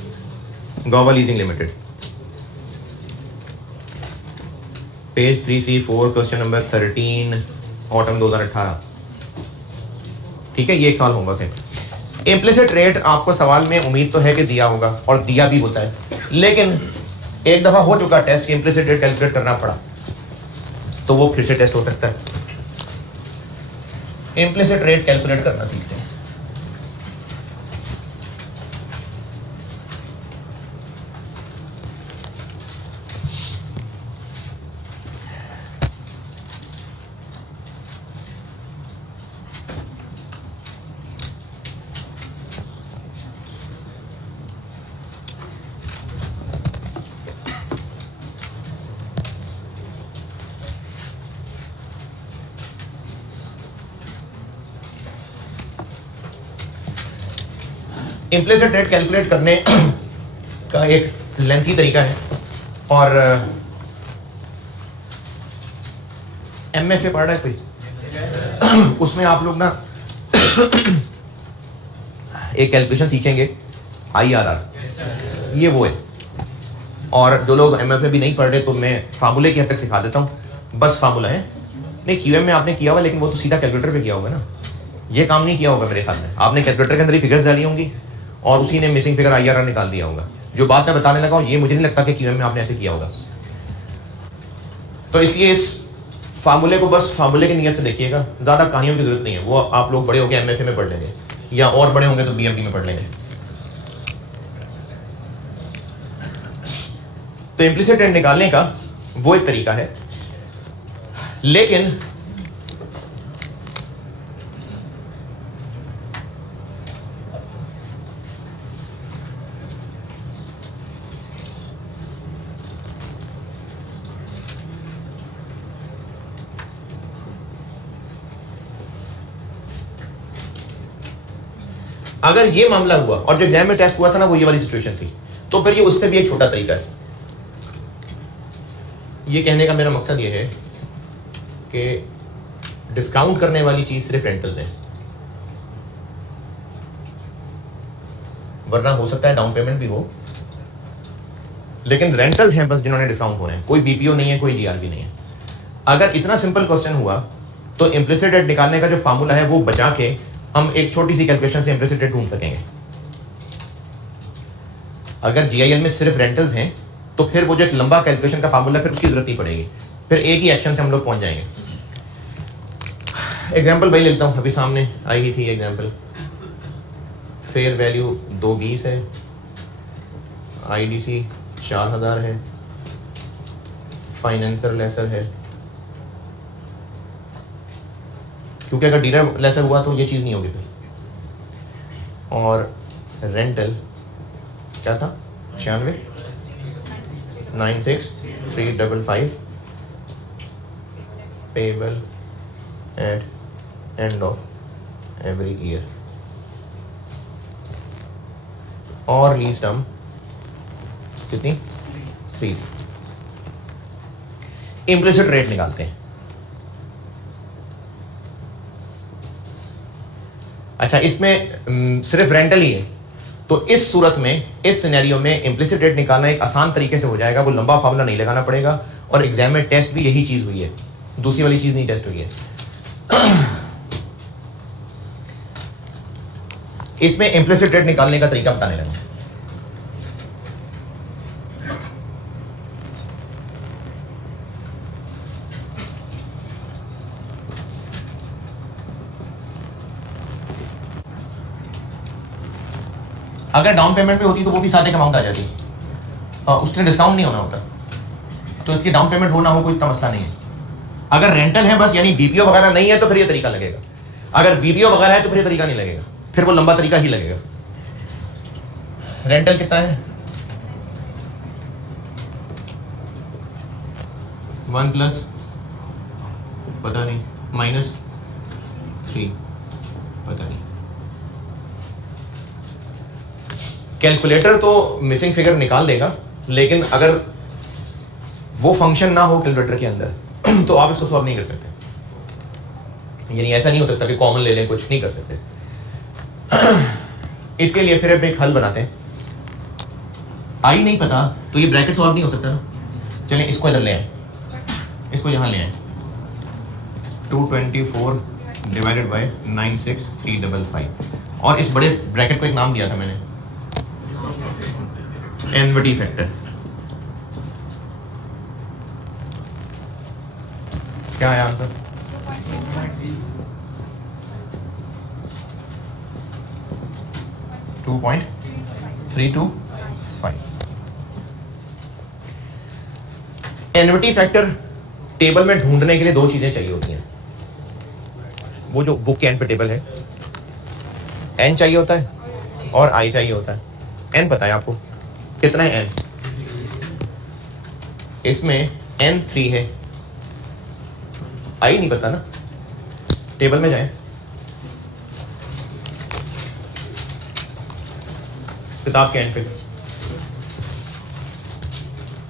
Goa leasing limited, page 334, question number 13, autumn 2018। ठीक है, ये एक सवाल होमवर्क है। इम्प्लिसिट रेट आपको सवाल में उम्मीद तो है कि दिया होगा, और दिया भी होता है, लेकिन एक दफा हो चुका टेस्ट, इम्प्लिसिट रेट कैलकुलेट करना पड़ा, तो वो फिर से टेस्ट हो सकता है। इम्प्लिसिट रेट कैलकुलेट करना सीखते हैं। इम्प्लिसिट रेट कैलकुलेट करने का एक लेंथी तरीका है, और MFA पढ़ रहा है कोई? उसमें आप लोग ना एक कैलकुलेशन सीखेंगे, IRR, ये वो है। और जो लोग MFA भी नहीं पढ़ रहे, तो मैं फार्मूले की हद तक सिखा देता हूँ, बस फार्मूला है। नहीं, QM में आपने किया हुआ, लेकिन वो तो सीधा कैलकुलेटर पे किया होगा ना, ये काम नहीं किया होगा मेरे ख्याल में। आपने कैलकुलेटर के अंदर ही फिगर्स डाली होंगी, और उसी ने मिसिंग फिगर IRR निकाल दिया होगा। जो बात मैं बताने लगा हूं, ये मुझे नहीं लगता कि QM में आपने ऐसे किया होगा। तो इसलिए इस फार्मूले को बस फार्मूले की नियत से देखिएगा, ज्यादा कहानियों की जरूरत नहीं है। वो आप लोग बड़े होकर MFA में पढ़ लेंगे, या और बड़े होंगे तो BMD में पढ़ लेंगे। तो इम्प्लिसिट रेट निकालने का वो एक तरीका है, लेकिन अगर ये मामला हुआ, और जो एग्जाम में टेस्ट हुआ था ना, वो ये वाली सिचुएशन थी, तो फिर ये उससे भी एक छोटा तरीका है। ये कहने का मेरा मकसद ये है कि डिस्काउंट करने वाली चीज सिर्फ रेंटल्स है, वरना हो सकता है डाउन पेमेंट भी हो, लेकिन रेंटल्स हैं बस जिन्होंने डिस्काउंट होने हैं। कोई BPO नहीं है, कोई GRB नहीं है। अगर इतना सिंपल क्वेश्चन हुआ, तो इम्प्लिसिट रेट निकालने का जो फार्मूला है वो बचा के हम एक छोटी सी कैलकुलेशन से इम्प्लिसिट रेट ढूंढ सकेंगे। अगर GIL में सिर्फ रेंटल्स हैं, तो फिर वो जो एक लंबा कैलकुलेशन का फार्मूला, फिर उसकी जरूरत नहीं पड़ेगी, फिर एक ही एक्शन से हम लोग पहुंच जाएंगे। एग्जाम्पल भाई लेता हूं, अभी सामने आई ही थी एग्जाम्पल। फेयर वैल्यू 220 है, IDC 4000 है, फाइनेंसर लेसर है, क्योंकि अगर डीलर लेसर हुआ तो ये चीज नहीं होगी फिर। और रेंटल क्या था? 96, 96355 payable eight end of every year और लीज टर्म कितनी 3। इम्प्लिसिट रेट निकालते हैं। अच्छा, इसमें सिर्फ रेंटल ही है, तो इस सूरत में, इस सिनेरियो में इम्प्लिसिट रेट निकालना एक आसान तरीके से हो जाएगा। वो लंबा फार्मूला नहीं लगाना पड़ेगा और एग्जाम में टेस्ट भी यही चीज हुई है, दूसरी वाली चीज नहीं टेस्ट हुई है। इसमें इम्प्लिसिट रेट निकालने का तरीका बताने लगा। अगर डाउन पेमेंट पे होती तो वो भी साथ एक अमाउंट आ जाती, उसमें डिस्काउंट नहीं होना होता, तो इसकी डाउन पेमेंट हो ना हो कोई इतना मसला नहीं है। अगर रेंटल है बस, यानी बीपीओ वगैरह नहीं है, तो फिर ये तरीका लगेगा। अगर बीपीओ वगैरह है तो फिर ये तरीका नहीं लगेगा, फिर वो लंबा तरीका ही लगेगा। रेंटल कितना है 1 प्लस पता नहीं -3 पता नहीं। कैलकुलेटर तो मिसिंग फिगर निकाल देगा, लेकिन अगर वो फंक्शन ना हो कैलकुलेटर के अंदर तो आप इसको सॉल्व नहीं कर सकते। यानी ऐसा नहीं हो सकता कि कॉमन ले लें, कुछ नहीं कर सकते। इसके लिए फिर अब एक हल बनाते हैं। आई नहीं पता तो ये ब्रैकेट सॉल्व नहीं हो सकता ना। चलें इसको इधर ले आए, इसको यहां ले आए। 224 डिवाइडेड बाय 96355 और इस बड़े ब्रैकेट को एक नाम दिया था मैंने, एनविटी फैक्टर। क्या है आंसर? 2.325। एनविटी फैक्टर टेबल में ढूंढने के लिए दो चीजें चाहिए होती हैं। वो जो बुक के एंड पे टेबल है, एन चाहिए होता है और आई चाहिए होता है। एन पता है आपको कितना है? एन इसमें N3 है, आई नहीं पता ना। टेबल में जाएं, किताब के एंड पे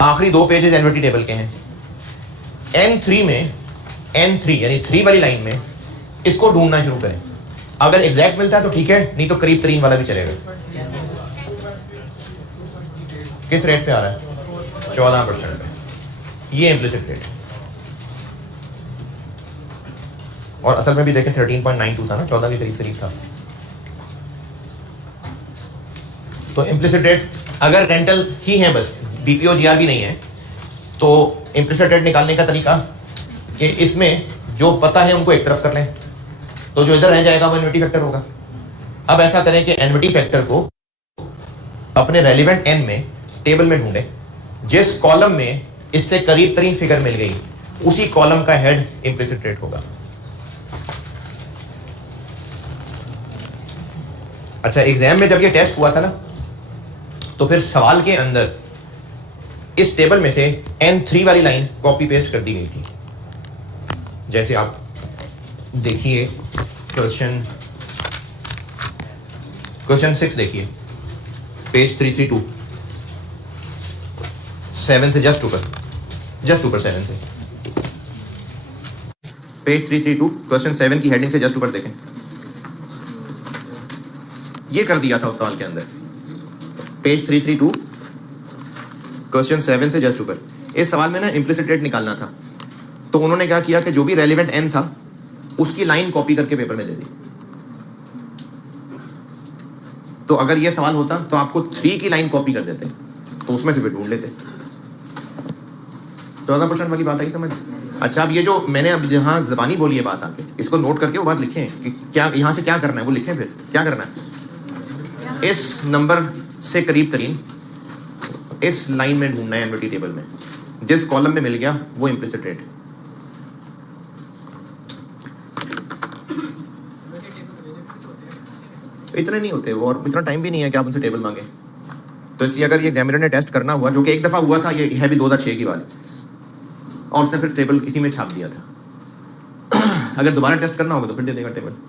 आखिरी 2 पेजेस एनविटी टेबल के हैं। N3 में, N3 यानी 3 वाली लाइन में इसको ढूंढना शुरू करें। अगर एग्जैक्ट मिलता है तो ठीक है, नहीं तो करीब तरीन वाला भी चलेगा। किस रेट पे आ रहा है? 14% पे। ये इम्प्लिसिट रेट, और असल में भी देखें 13.92 था ना, 14 के करीब करीब था। तो इम्प्लिसिट रेट अगर रेंटल ही है बस, बीपीओ जीआर भी नहीं है, तो इम्प्लिसिट रेट निकालने का तरीका कि इसमें जो पता है उनको एक तरफ कर लें, तो जो इधर रह जाएगा वो एनविटी फैक्टर होगा। अब ऐसा करें कि एनविटी फैक्टर को अपने रेलिवेंट एन में टेबल में ढूंढें, जिस कॉलम में इससे करीब तरीन फिगर मिल गई उसी कॉलम का हेड इम्प्लिसिट रेट होगा। अच्छा, एग्जाम में जब ये टेस्ट हुआ था ना, तो फिर सवाल के अंदर इस टेबल में से N3 वाली लाइन कॉपी पेस्ट कर दी गई थी। जैसे आप देखिए क्वेश्चन 6 देखिए, पेज 332, 7 से जस्ट ऊपर 7 से, पेज 332 क्वेश्चन 7 की हेडिंग से जस्ट ऊपर देखें। ये कर दिया था उस सवाल के अंदर, पेज 332 क्वेश्चन 7 से जस्ट ऊपर। इस सवाल में ना इम्प्लिसिट रेट निकालना था, तो उन्होंने क्या किया कि जो भी रेलिवेंट एन था उसकी लाइन कॉपी करके पेपर में दे दी। तो अगर ये सवाल होता तो आपको 3 की लाइन कॉपी कर देते, तो उसमें से भी ढूंढ लेते। 14% वाली बात आई समझ? अच्छा, अब ये जो मैंने अब जहां ज़बानी बोली है बात आके, इसको नोट करके वो बात लिखें कि क्या यहां से क्या करना है, वो लिखें। फिर क्या करना है, इस नंबर से करीब तरीन इस लाइन में ढूंढना है एनविटी टेबल में, जिस कॉलम में मिल गया वो इम्प्लिसिट रेट। इतने नहीं होते वो, और इतना टाइम भी नहीं है कि आप उनसे टेबल मांगे। तो तो इसलिए अगर ये एग्जामिनर ने टेस्ट करना हुआ, जो कि एक दफ़ा हुआ था, ये है भी 2006 की बात, और उसने फिर टेबल इसी में छाप दिया था। अगर दोबारा टेस्ट करना होगा तो फिर दे देगा टेबल।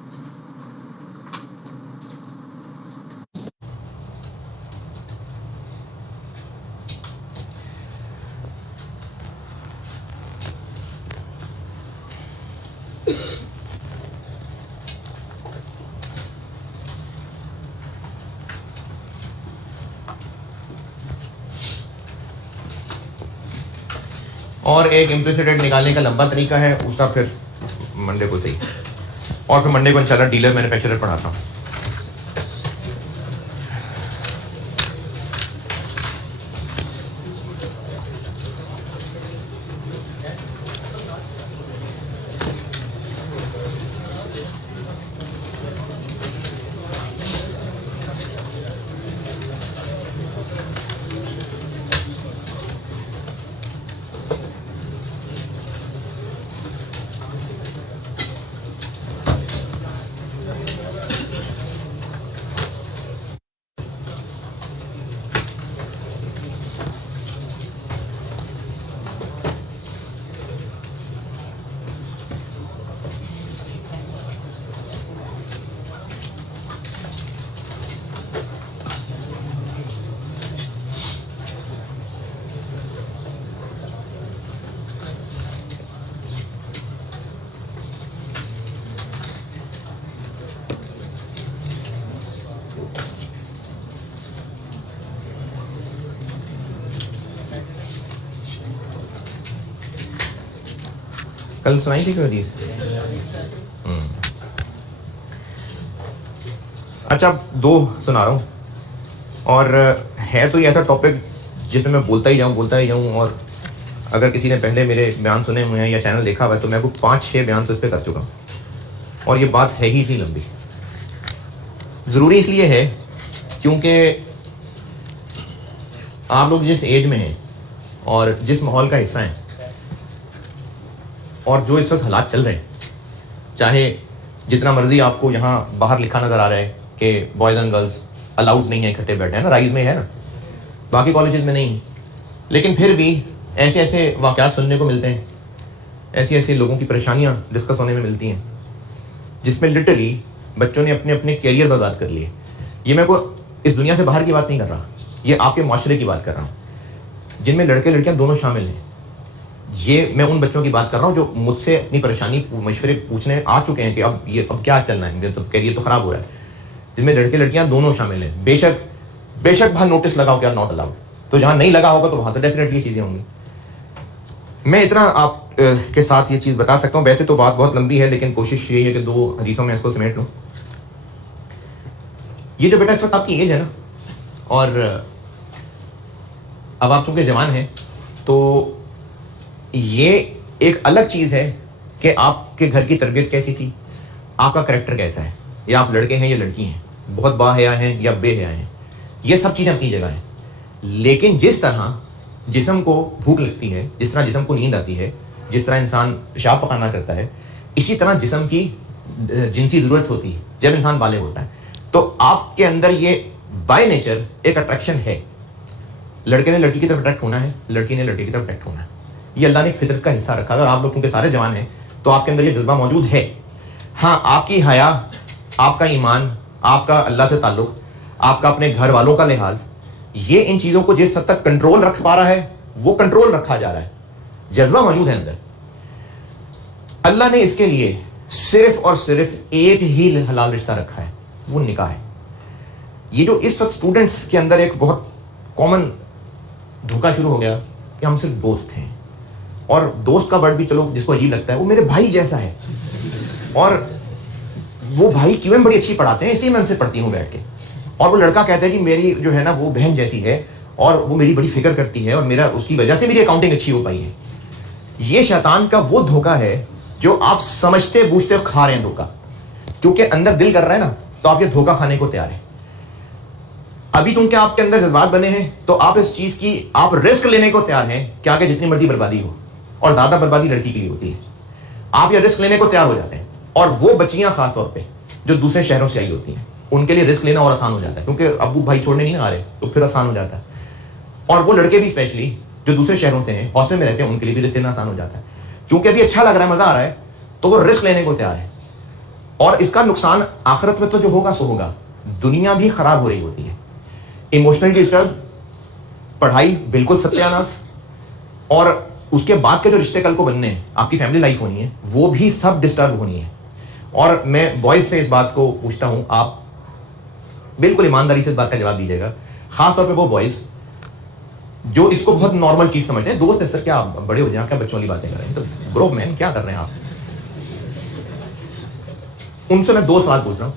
और एक इम्प्लिसिट रेट निकालने का लंबा तरीका है, उसका फिर मंडे को सही, और फिर मंडे को इंशाल्लाह डीलर मैन्युफैक्चरर पढ़ाता हूँ। कल सुनाई थी कोई हदीस? अच्छा, दो सुना रहा हूँ, और है तो ये ऐसा टॉपिक जिसमें मैं बोलता ही जाऊँ, और अगर किसी ने पहले मेरे बयान सुने हुए हैं या चैनल देखा हुआ है तो मैं को 5-6 बयान तो इस पर कर चुका हूँ, और ये बात है ही इतनी लंबी। ज़रूरी इसलिए है क्योंकि आप लोग जिस एज में हैं और जिस माहौल का हिस्सा हैं और जो इस वक्त हालात चल रहे हैं, चाहे जितना मर्जी आपको यहाँ बाहर लिखा नजर आ रहा है कि बॉयज़ एंड गर्ल्स अलाउड नहीं है इकट्ठे बैठे, है ना, राइज में है ना, बाकी कॉलेजेस में नहीं, लेकिन फिर भी ऐसे ऐसे वाक़यात सुनने को मिलते हैं, ऐसी ऐसी लोगों की परेशानियाँ डिस्कस होने में मिलती हैं जिसमें लिटरली बच्चों ने अपने अपने कैरियर बर्बाद कर लिए। ये मैं को इस दुनिया से बाहर की बात नहीं कर रहा, ये आपके माशरे की बात कर रहा हूँ जिनमें लड़के लड़कियाँ दोनों शामिल हैं। ये मैं उन बच्चों की बात कर रहा हूँ जो मुझसे अपनी परेशानी मशवरे पूछने आ चुके हैं कि अब क्या चलना है, तो कैरियर तो खराब हो रहा है, जिनमें लड़के लड़कियां दोनों शामिल हैं। बेशक वहां नोटिस लगाओ क्या नॉट अलाउड, तो जहां नहीं लगा होगा तो वहां तो डेफिनेटली चीजें होंगी। मैं इतना आप के साथ ये चीज बता सकता हूँ। वैसे तो बात बहुत लंबी है, लेकिन कोशिश यही है कि 2 हदीसों में इसको समेट लूं। ये जो बेटा इस वक्त आपकी एज है ना, और अब आप चूंकि जवान हैं, तो ये एक अलग चीज है कि आपके घर की तरबियत कैसी थी, आपका करैक्टर कैसा है, या आप लड़के हैं या लड़की हैं, बहुत बाहया हैं या बेहया हैं, ये सब चीजें अपनी जगह हैं। लेकिन जिस तरह जिस्म को भूख लगती है, जिस तरह जिस्म को नींद आती है, जिस तरह इंसान पेशाब पखाना करता है, इसी तरह जिस्म की जिनसी जरूरत होती है जब इंसान बालिग होता है। तो आपके अंदर ये बाय नेचर एक अट्रैक्शन है। लड़के ने लड़की की तरफ अट्रैक्ट होना है, लड़की ने लड़के की तरफ अट्रैक्ट होना है। ये अल्लाह ने फितरत का हिस्सा रखा है, और आप लोग क्योंकि सारे जवान हैं तो आपके अंदर ये जज्बा मौजूद है। हाँ, आपकी हया, आपका ईमान, आपका अल्लाह से ताल्लुक, आपका अपने घर वालों का लिहाज, ये इन चीजों को जिस हद तक कंट्रोल रख पा रहा है वो कंट्रोल रखा जा रहा है, जज्बा मौजूद है अंदर। अल्लाह ने इसके लिए सिर्फ और सिर्फ एक ही हलाल रिश्ता रखा है, वो निकाह है। ये जो इस वक्त स्टूडेंट्स के अंदर एक बहुत कॉमन धोखा शुरू हो गया कि हम सिर्फ दोस्त हैं, और दोस्त का वर्ड भी चलो जिसको अजीब लगता है, वो मेरे भाई जैसा है, और वो भाई क्यों बड़ी अच्छी पढ़ाते हैं इसलिए मैं उनसे पढ़ती हूँ बैठ के, और वो लड़का कहता है कि मेरी जो है ना वो बहन जैसी है और वो मेरी बड़ी फिक्र करती है और मेरा उसकी वजह से मेरी अकाउंटिंग अच्छी हो पाई है। ये शैतान का वो धोखा है जो आप समझते बूझते खा रहे हैं धोखा, क्योंकि अंदर दिल कर रहा है ना, तो आप ये धोखा खाने को तैयार है। अभी क्योंकि आपके अंदर जज्बात बने हैं तो आप इस चीज की आप रिस्क लेने को तैयार हैं कि आगे जितनी मर्जी बर्बादी हो, और ज्यादा बर्बादी लड़की के लिए होती है, आप ये रिस्क लेने को तैयार हो जाते हैं। और वो बच्चियां खासतौर पे जो दूसरे शहरों से आई होती हैं, उनके लिए रिस्क लेना और आसान हो जाता है, क्योंकि अब्बू भाई छोड़ने नहीं आ रहे, तो फिर आसान हो जाता है। और वो लड़के भी स्पेशली जो दूसरे शहरों से हैं, हॉस्टल में रहते हैं, उनके लिए भी रिस्क लेना आसान हो जाता है। क्योंकि अभी अच्छा लग रहा है, मजा आ रहा है, तो वो रिस्क लेने को तैयार है। और इसका नुकसान आखिरत में तो जो होगा सो होगा, दुनिया भी खराब हो रही होती है। इमोशनल डिस्टर्ब, पढ़ाई बिल्कुल सत्यानाश, और उसके बाद के जो रिश्ते कल को बनने हैं, आपकी फैमिली लाइफ होनी है, वो भी सब डिस्टर्ब होनी है। और मैं बॉयज से इस बात को पूछता हूं, आप बिल्कुल ईमानदारी से इस बात का जवाब दीजिएगा, खासतौर पे वो बॉयज जो इसको बहुत नॉर्मल चीज समझते हैं। दोस्त है सर, क्या आप बड़े हो जाए, क्या बच्चों वाली बातें कर रहे हैं, तो ग्रो मैन क्या कर रहे हैं आप। उनसे मैं 2 सवाल पूछ रहा हूं,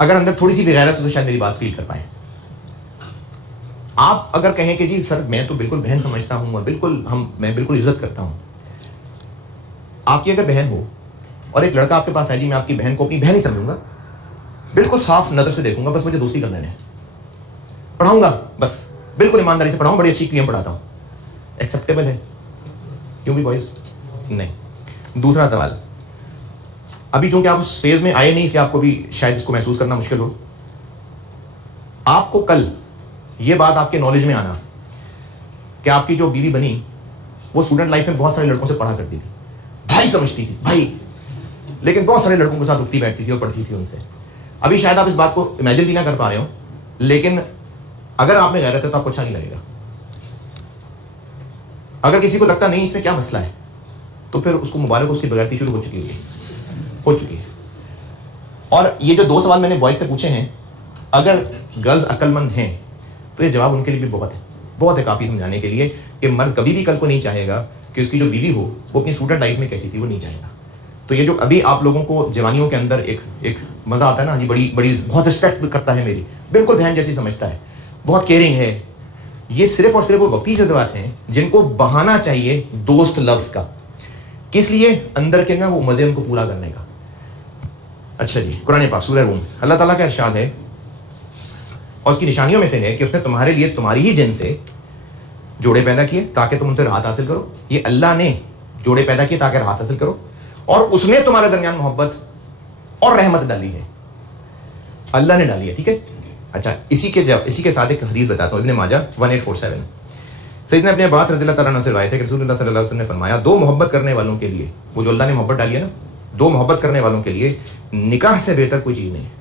अगर अंदर थोड़ी सी भी गैरत है तो शायद मेरी बात फील कर पाए। आप अगर कहें कि जी सर मैं तो बिल्कुल बहन समझता हूं और मैं बिल्कुल इज्जत करता हूं, आपकी अगर बहन हो और एक लड़का आपके पास है, जी मैं आपकी बहन को अपनी बहन ही समझूंगा, बिल्कुल साफ नजर से देखूंगा, बस मुझे दोस्ती कर लेने, पढ़ाऊंगा, बस बिल्कुल ईमानदारी से पढ़ाऊं, बड़ी अच्छी क्लियम पढ़ाता हूं, एक्सेप्टेबल है? क्यों भी बॉयज? नहीं। दूसरा सवाल, अभी चूंकि आप उस फेज में आए नहीं कि आपको भी शायद इसको महसूस करना मुश्किल हो, आपको कल ये बात आपके नॉलेज में आना कि आपकी जो बीवी बनी वो स्टूडेंट लाइफ में बहुत सारे लड़कों से पढ़ा करती थी, भाई समझती थी भाई, लेकिन बहुत सारे लड़कों के साथ उठती बैठती थी और पढ़ती थी उनसे। अभी शायद आप इस बात को इमेजिन भी ना कर पा रहे हो, लेकिन अगर आप में गैरत है तो आपको अच्छा नहीं लगेगा। अगर किसी को लगता नहीं इसमें क्या मसला है, तो फिर उसको मुबारक, उसकी बगैरती शुरू हो चुकी है। और ये जो 2 सवाल मैंने बॉयज से पूछे हैं, अगर गर्ल्स अक्लमंद हैं तो ये जवाब उनके लिए भी बहुत है काफी समझाने के लिए कि मर्द कभी भी कल को नहीं चाहेगा कि उसकी जो बीवी हो वो अपनी स्टूडेंट लाइफ में कैसी थी, वो नहीं चाहेगा। तो ये जो अभी आप लोगों को जवानियों के अंदर एक मजा आता है ना, जी बड़ी बहुत रिस्पेक्ट करता है मेरी, बिल्कुल बहन जैसी समझता है, बहुत केयरिंग है, ये सिर्फ और सिर्फ वो वक्ती जज्बात हैं जिनको बहाना चाहिए दोस्त लफ्ज का, किस लिए अंदर के ना वो मजे उनको पूरा करने का। अच्छा जी, कुरान पाक सूरह रूम, अल्लाह ताला का इरशाद है और उसकी निशानियों में से है कि उसने तुम्हारे लिए तुम्हारी ही जिन से जोड़े पैदा किए ताकि तुम उनसे राहत हासिल करो। ये अल्लाह ने जोड़े पैदा किए ताकि राहत हासिल करो, और उसने तुम्हारे दरमियान मोहब्बत और रहमत डाली है, अल्लाह ने डाली है, ठीक है। अच्छा, इसी के साथ एक हदीस बताता हूं, इब्ने माजा 1847, सैयदना इब्ने अब्बास रज़ियल्लाहु ताला अन्हु से रिवायत है कि रसूलुल्लाह सल्लल्लाहु अलैहि वसल्लम ने फरमाया, 2 मोहब्बत करने वालों के लिए, वो जो अल्लाह ने मोहब्बत डाली है ना, 2 मोहब्बत करने वालों के लिए निकाह से बेहतर कोई चीज नहीं है।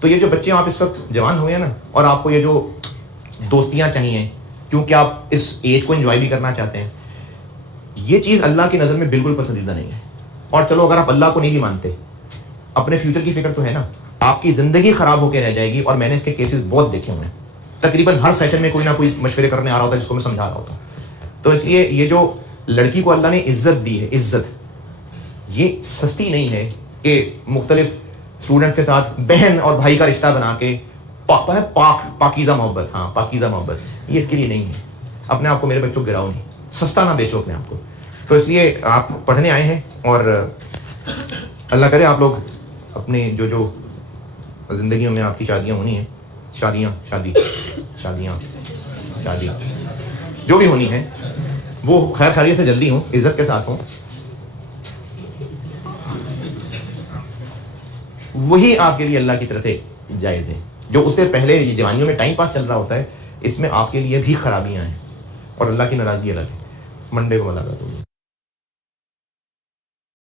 तो ये जो बच्चे आप इस वक्त जवान हुए हैं ना, और आपको ये जो दोस्तियां चाहिए क्योंकि आप इस एज को एंजॉय भी करना चाहते हैं, ये चीज अल्लाह की नजर में बिल्कुल पसंदीदा नहीं है। और चलो अगर आप अल्लाह को नहीं भी मानते, अपने फ्यूचर की फिक्र तो है ना, आपकी जिंदगी खराब होकर रह जाएगी। और मैंने इसके केसेस बहुत देखे हुए हैं, तकरीबन हर सेशन में कोई ना कोई मशवरे करने आ रहा होता है जिसको मैं समझा रहा होता हूं। तो इसलिए ये जो लड़की को अल्लाह ने इज्जत दी है, इज्जत ये सस्ती नहीं है कि मुख्तलिफ स्टूडेंट्स के साथ बहन और भाई का रिश्ता बना के पाकीज़ा मोहब्बत, हाँ पाकीज़ा मोहब्बत, ये इसके लिए नहीं है। अपने आप को मेरे बच्चों गिराओ नहीं, सस्ता ना बेचो अपने आप को। तो इसलिए आप पढ़ने आए हैं, और अल्लाह करे आप लोग अपने जो जिंदगियों में आपकी शादियां होनी है, शादी जो भी होनी है वो खैर खैरियत से जल्दी हो, इज्जत के साथ हो, वही आपके लिए अल्लाह की तरफ से जायज है। जो उससे पहले ये जवानियों में टाइम पास चल रहा होता है, इसमें आपके लिए भी खराबियां हैं और अल्लाह की नाराजगी अलग है। मंडे को मुलाकात होगी।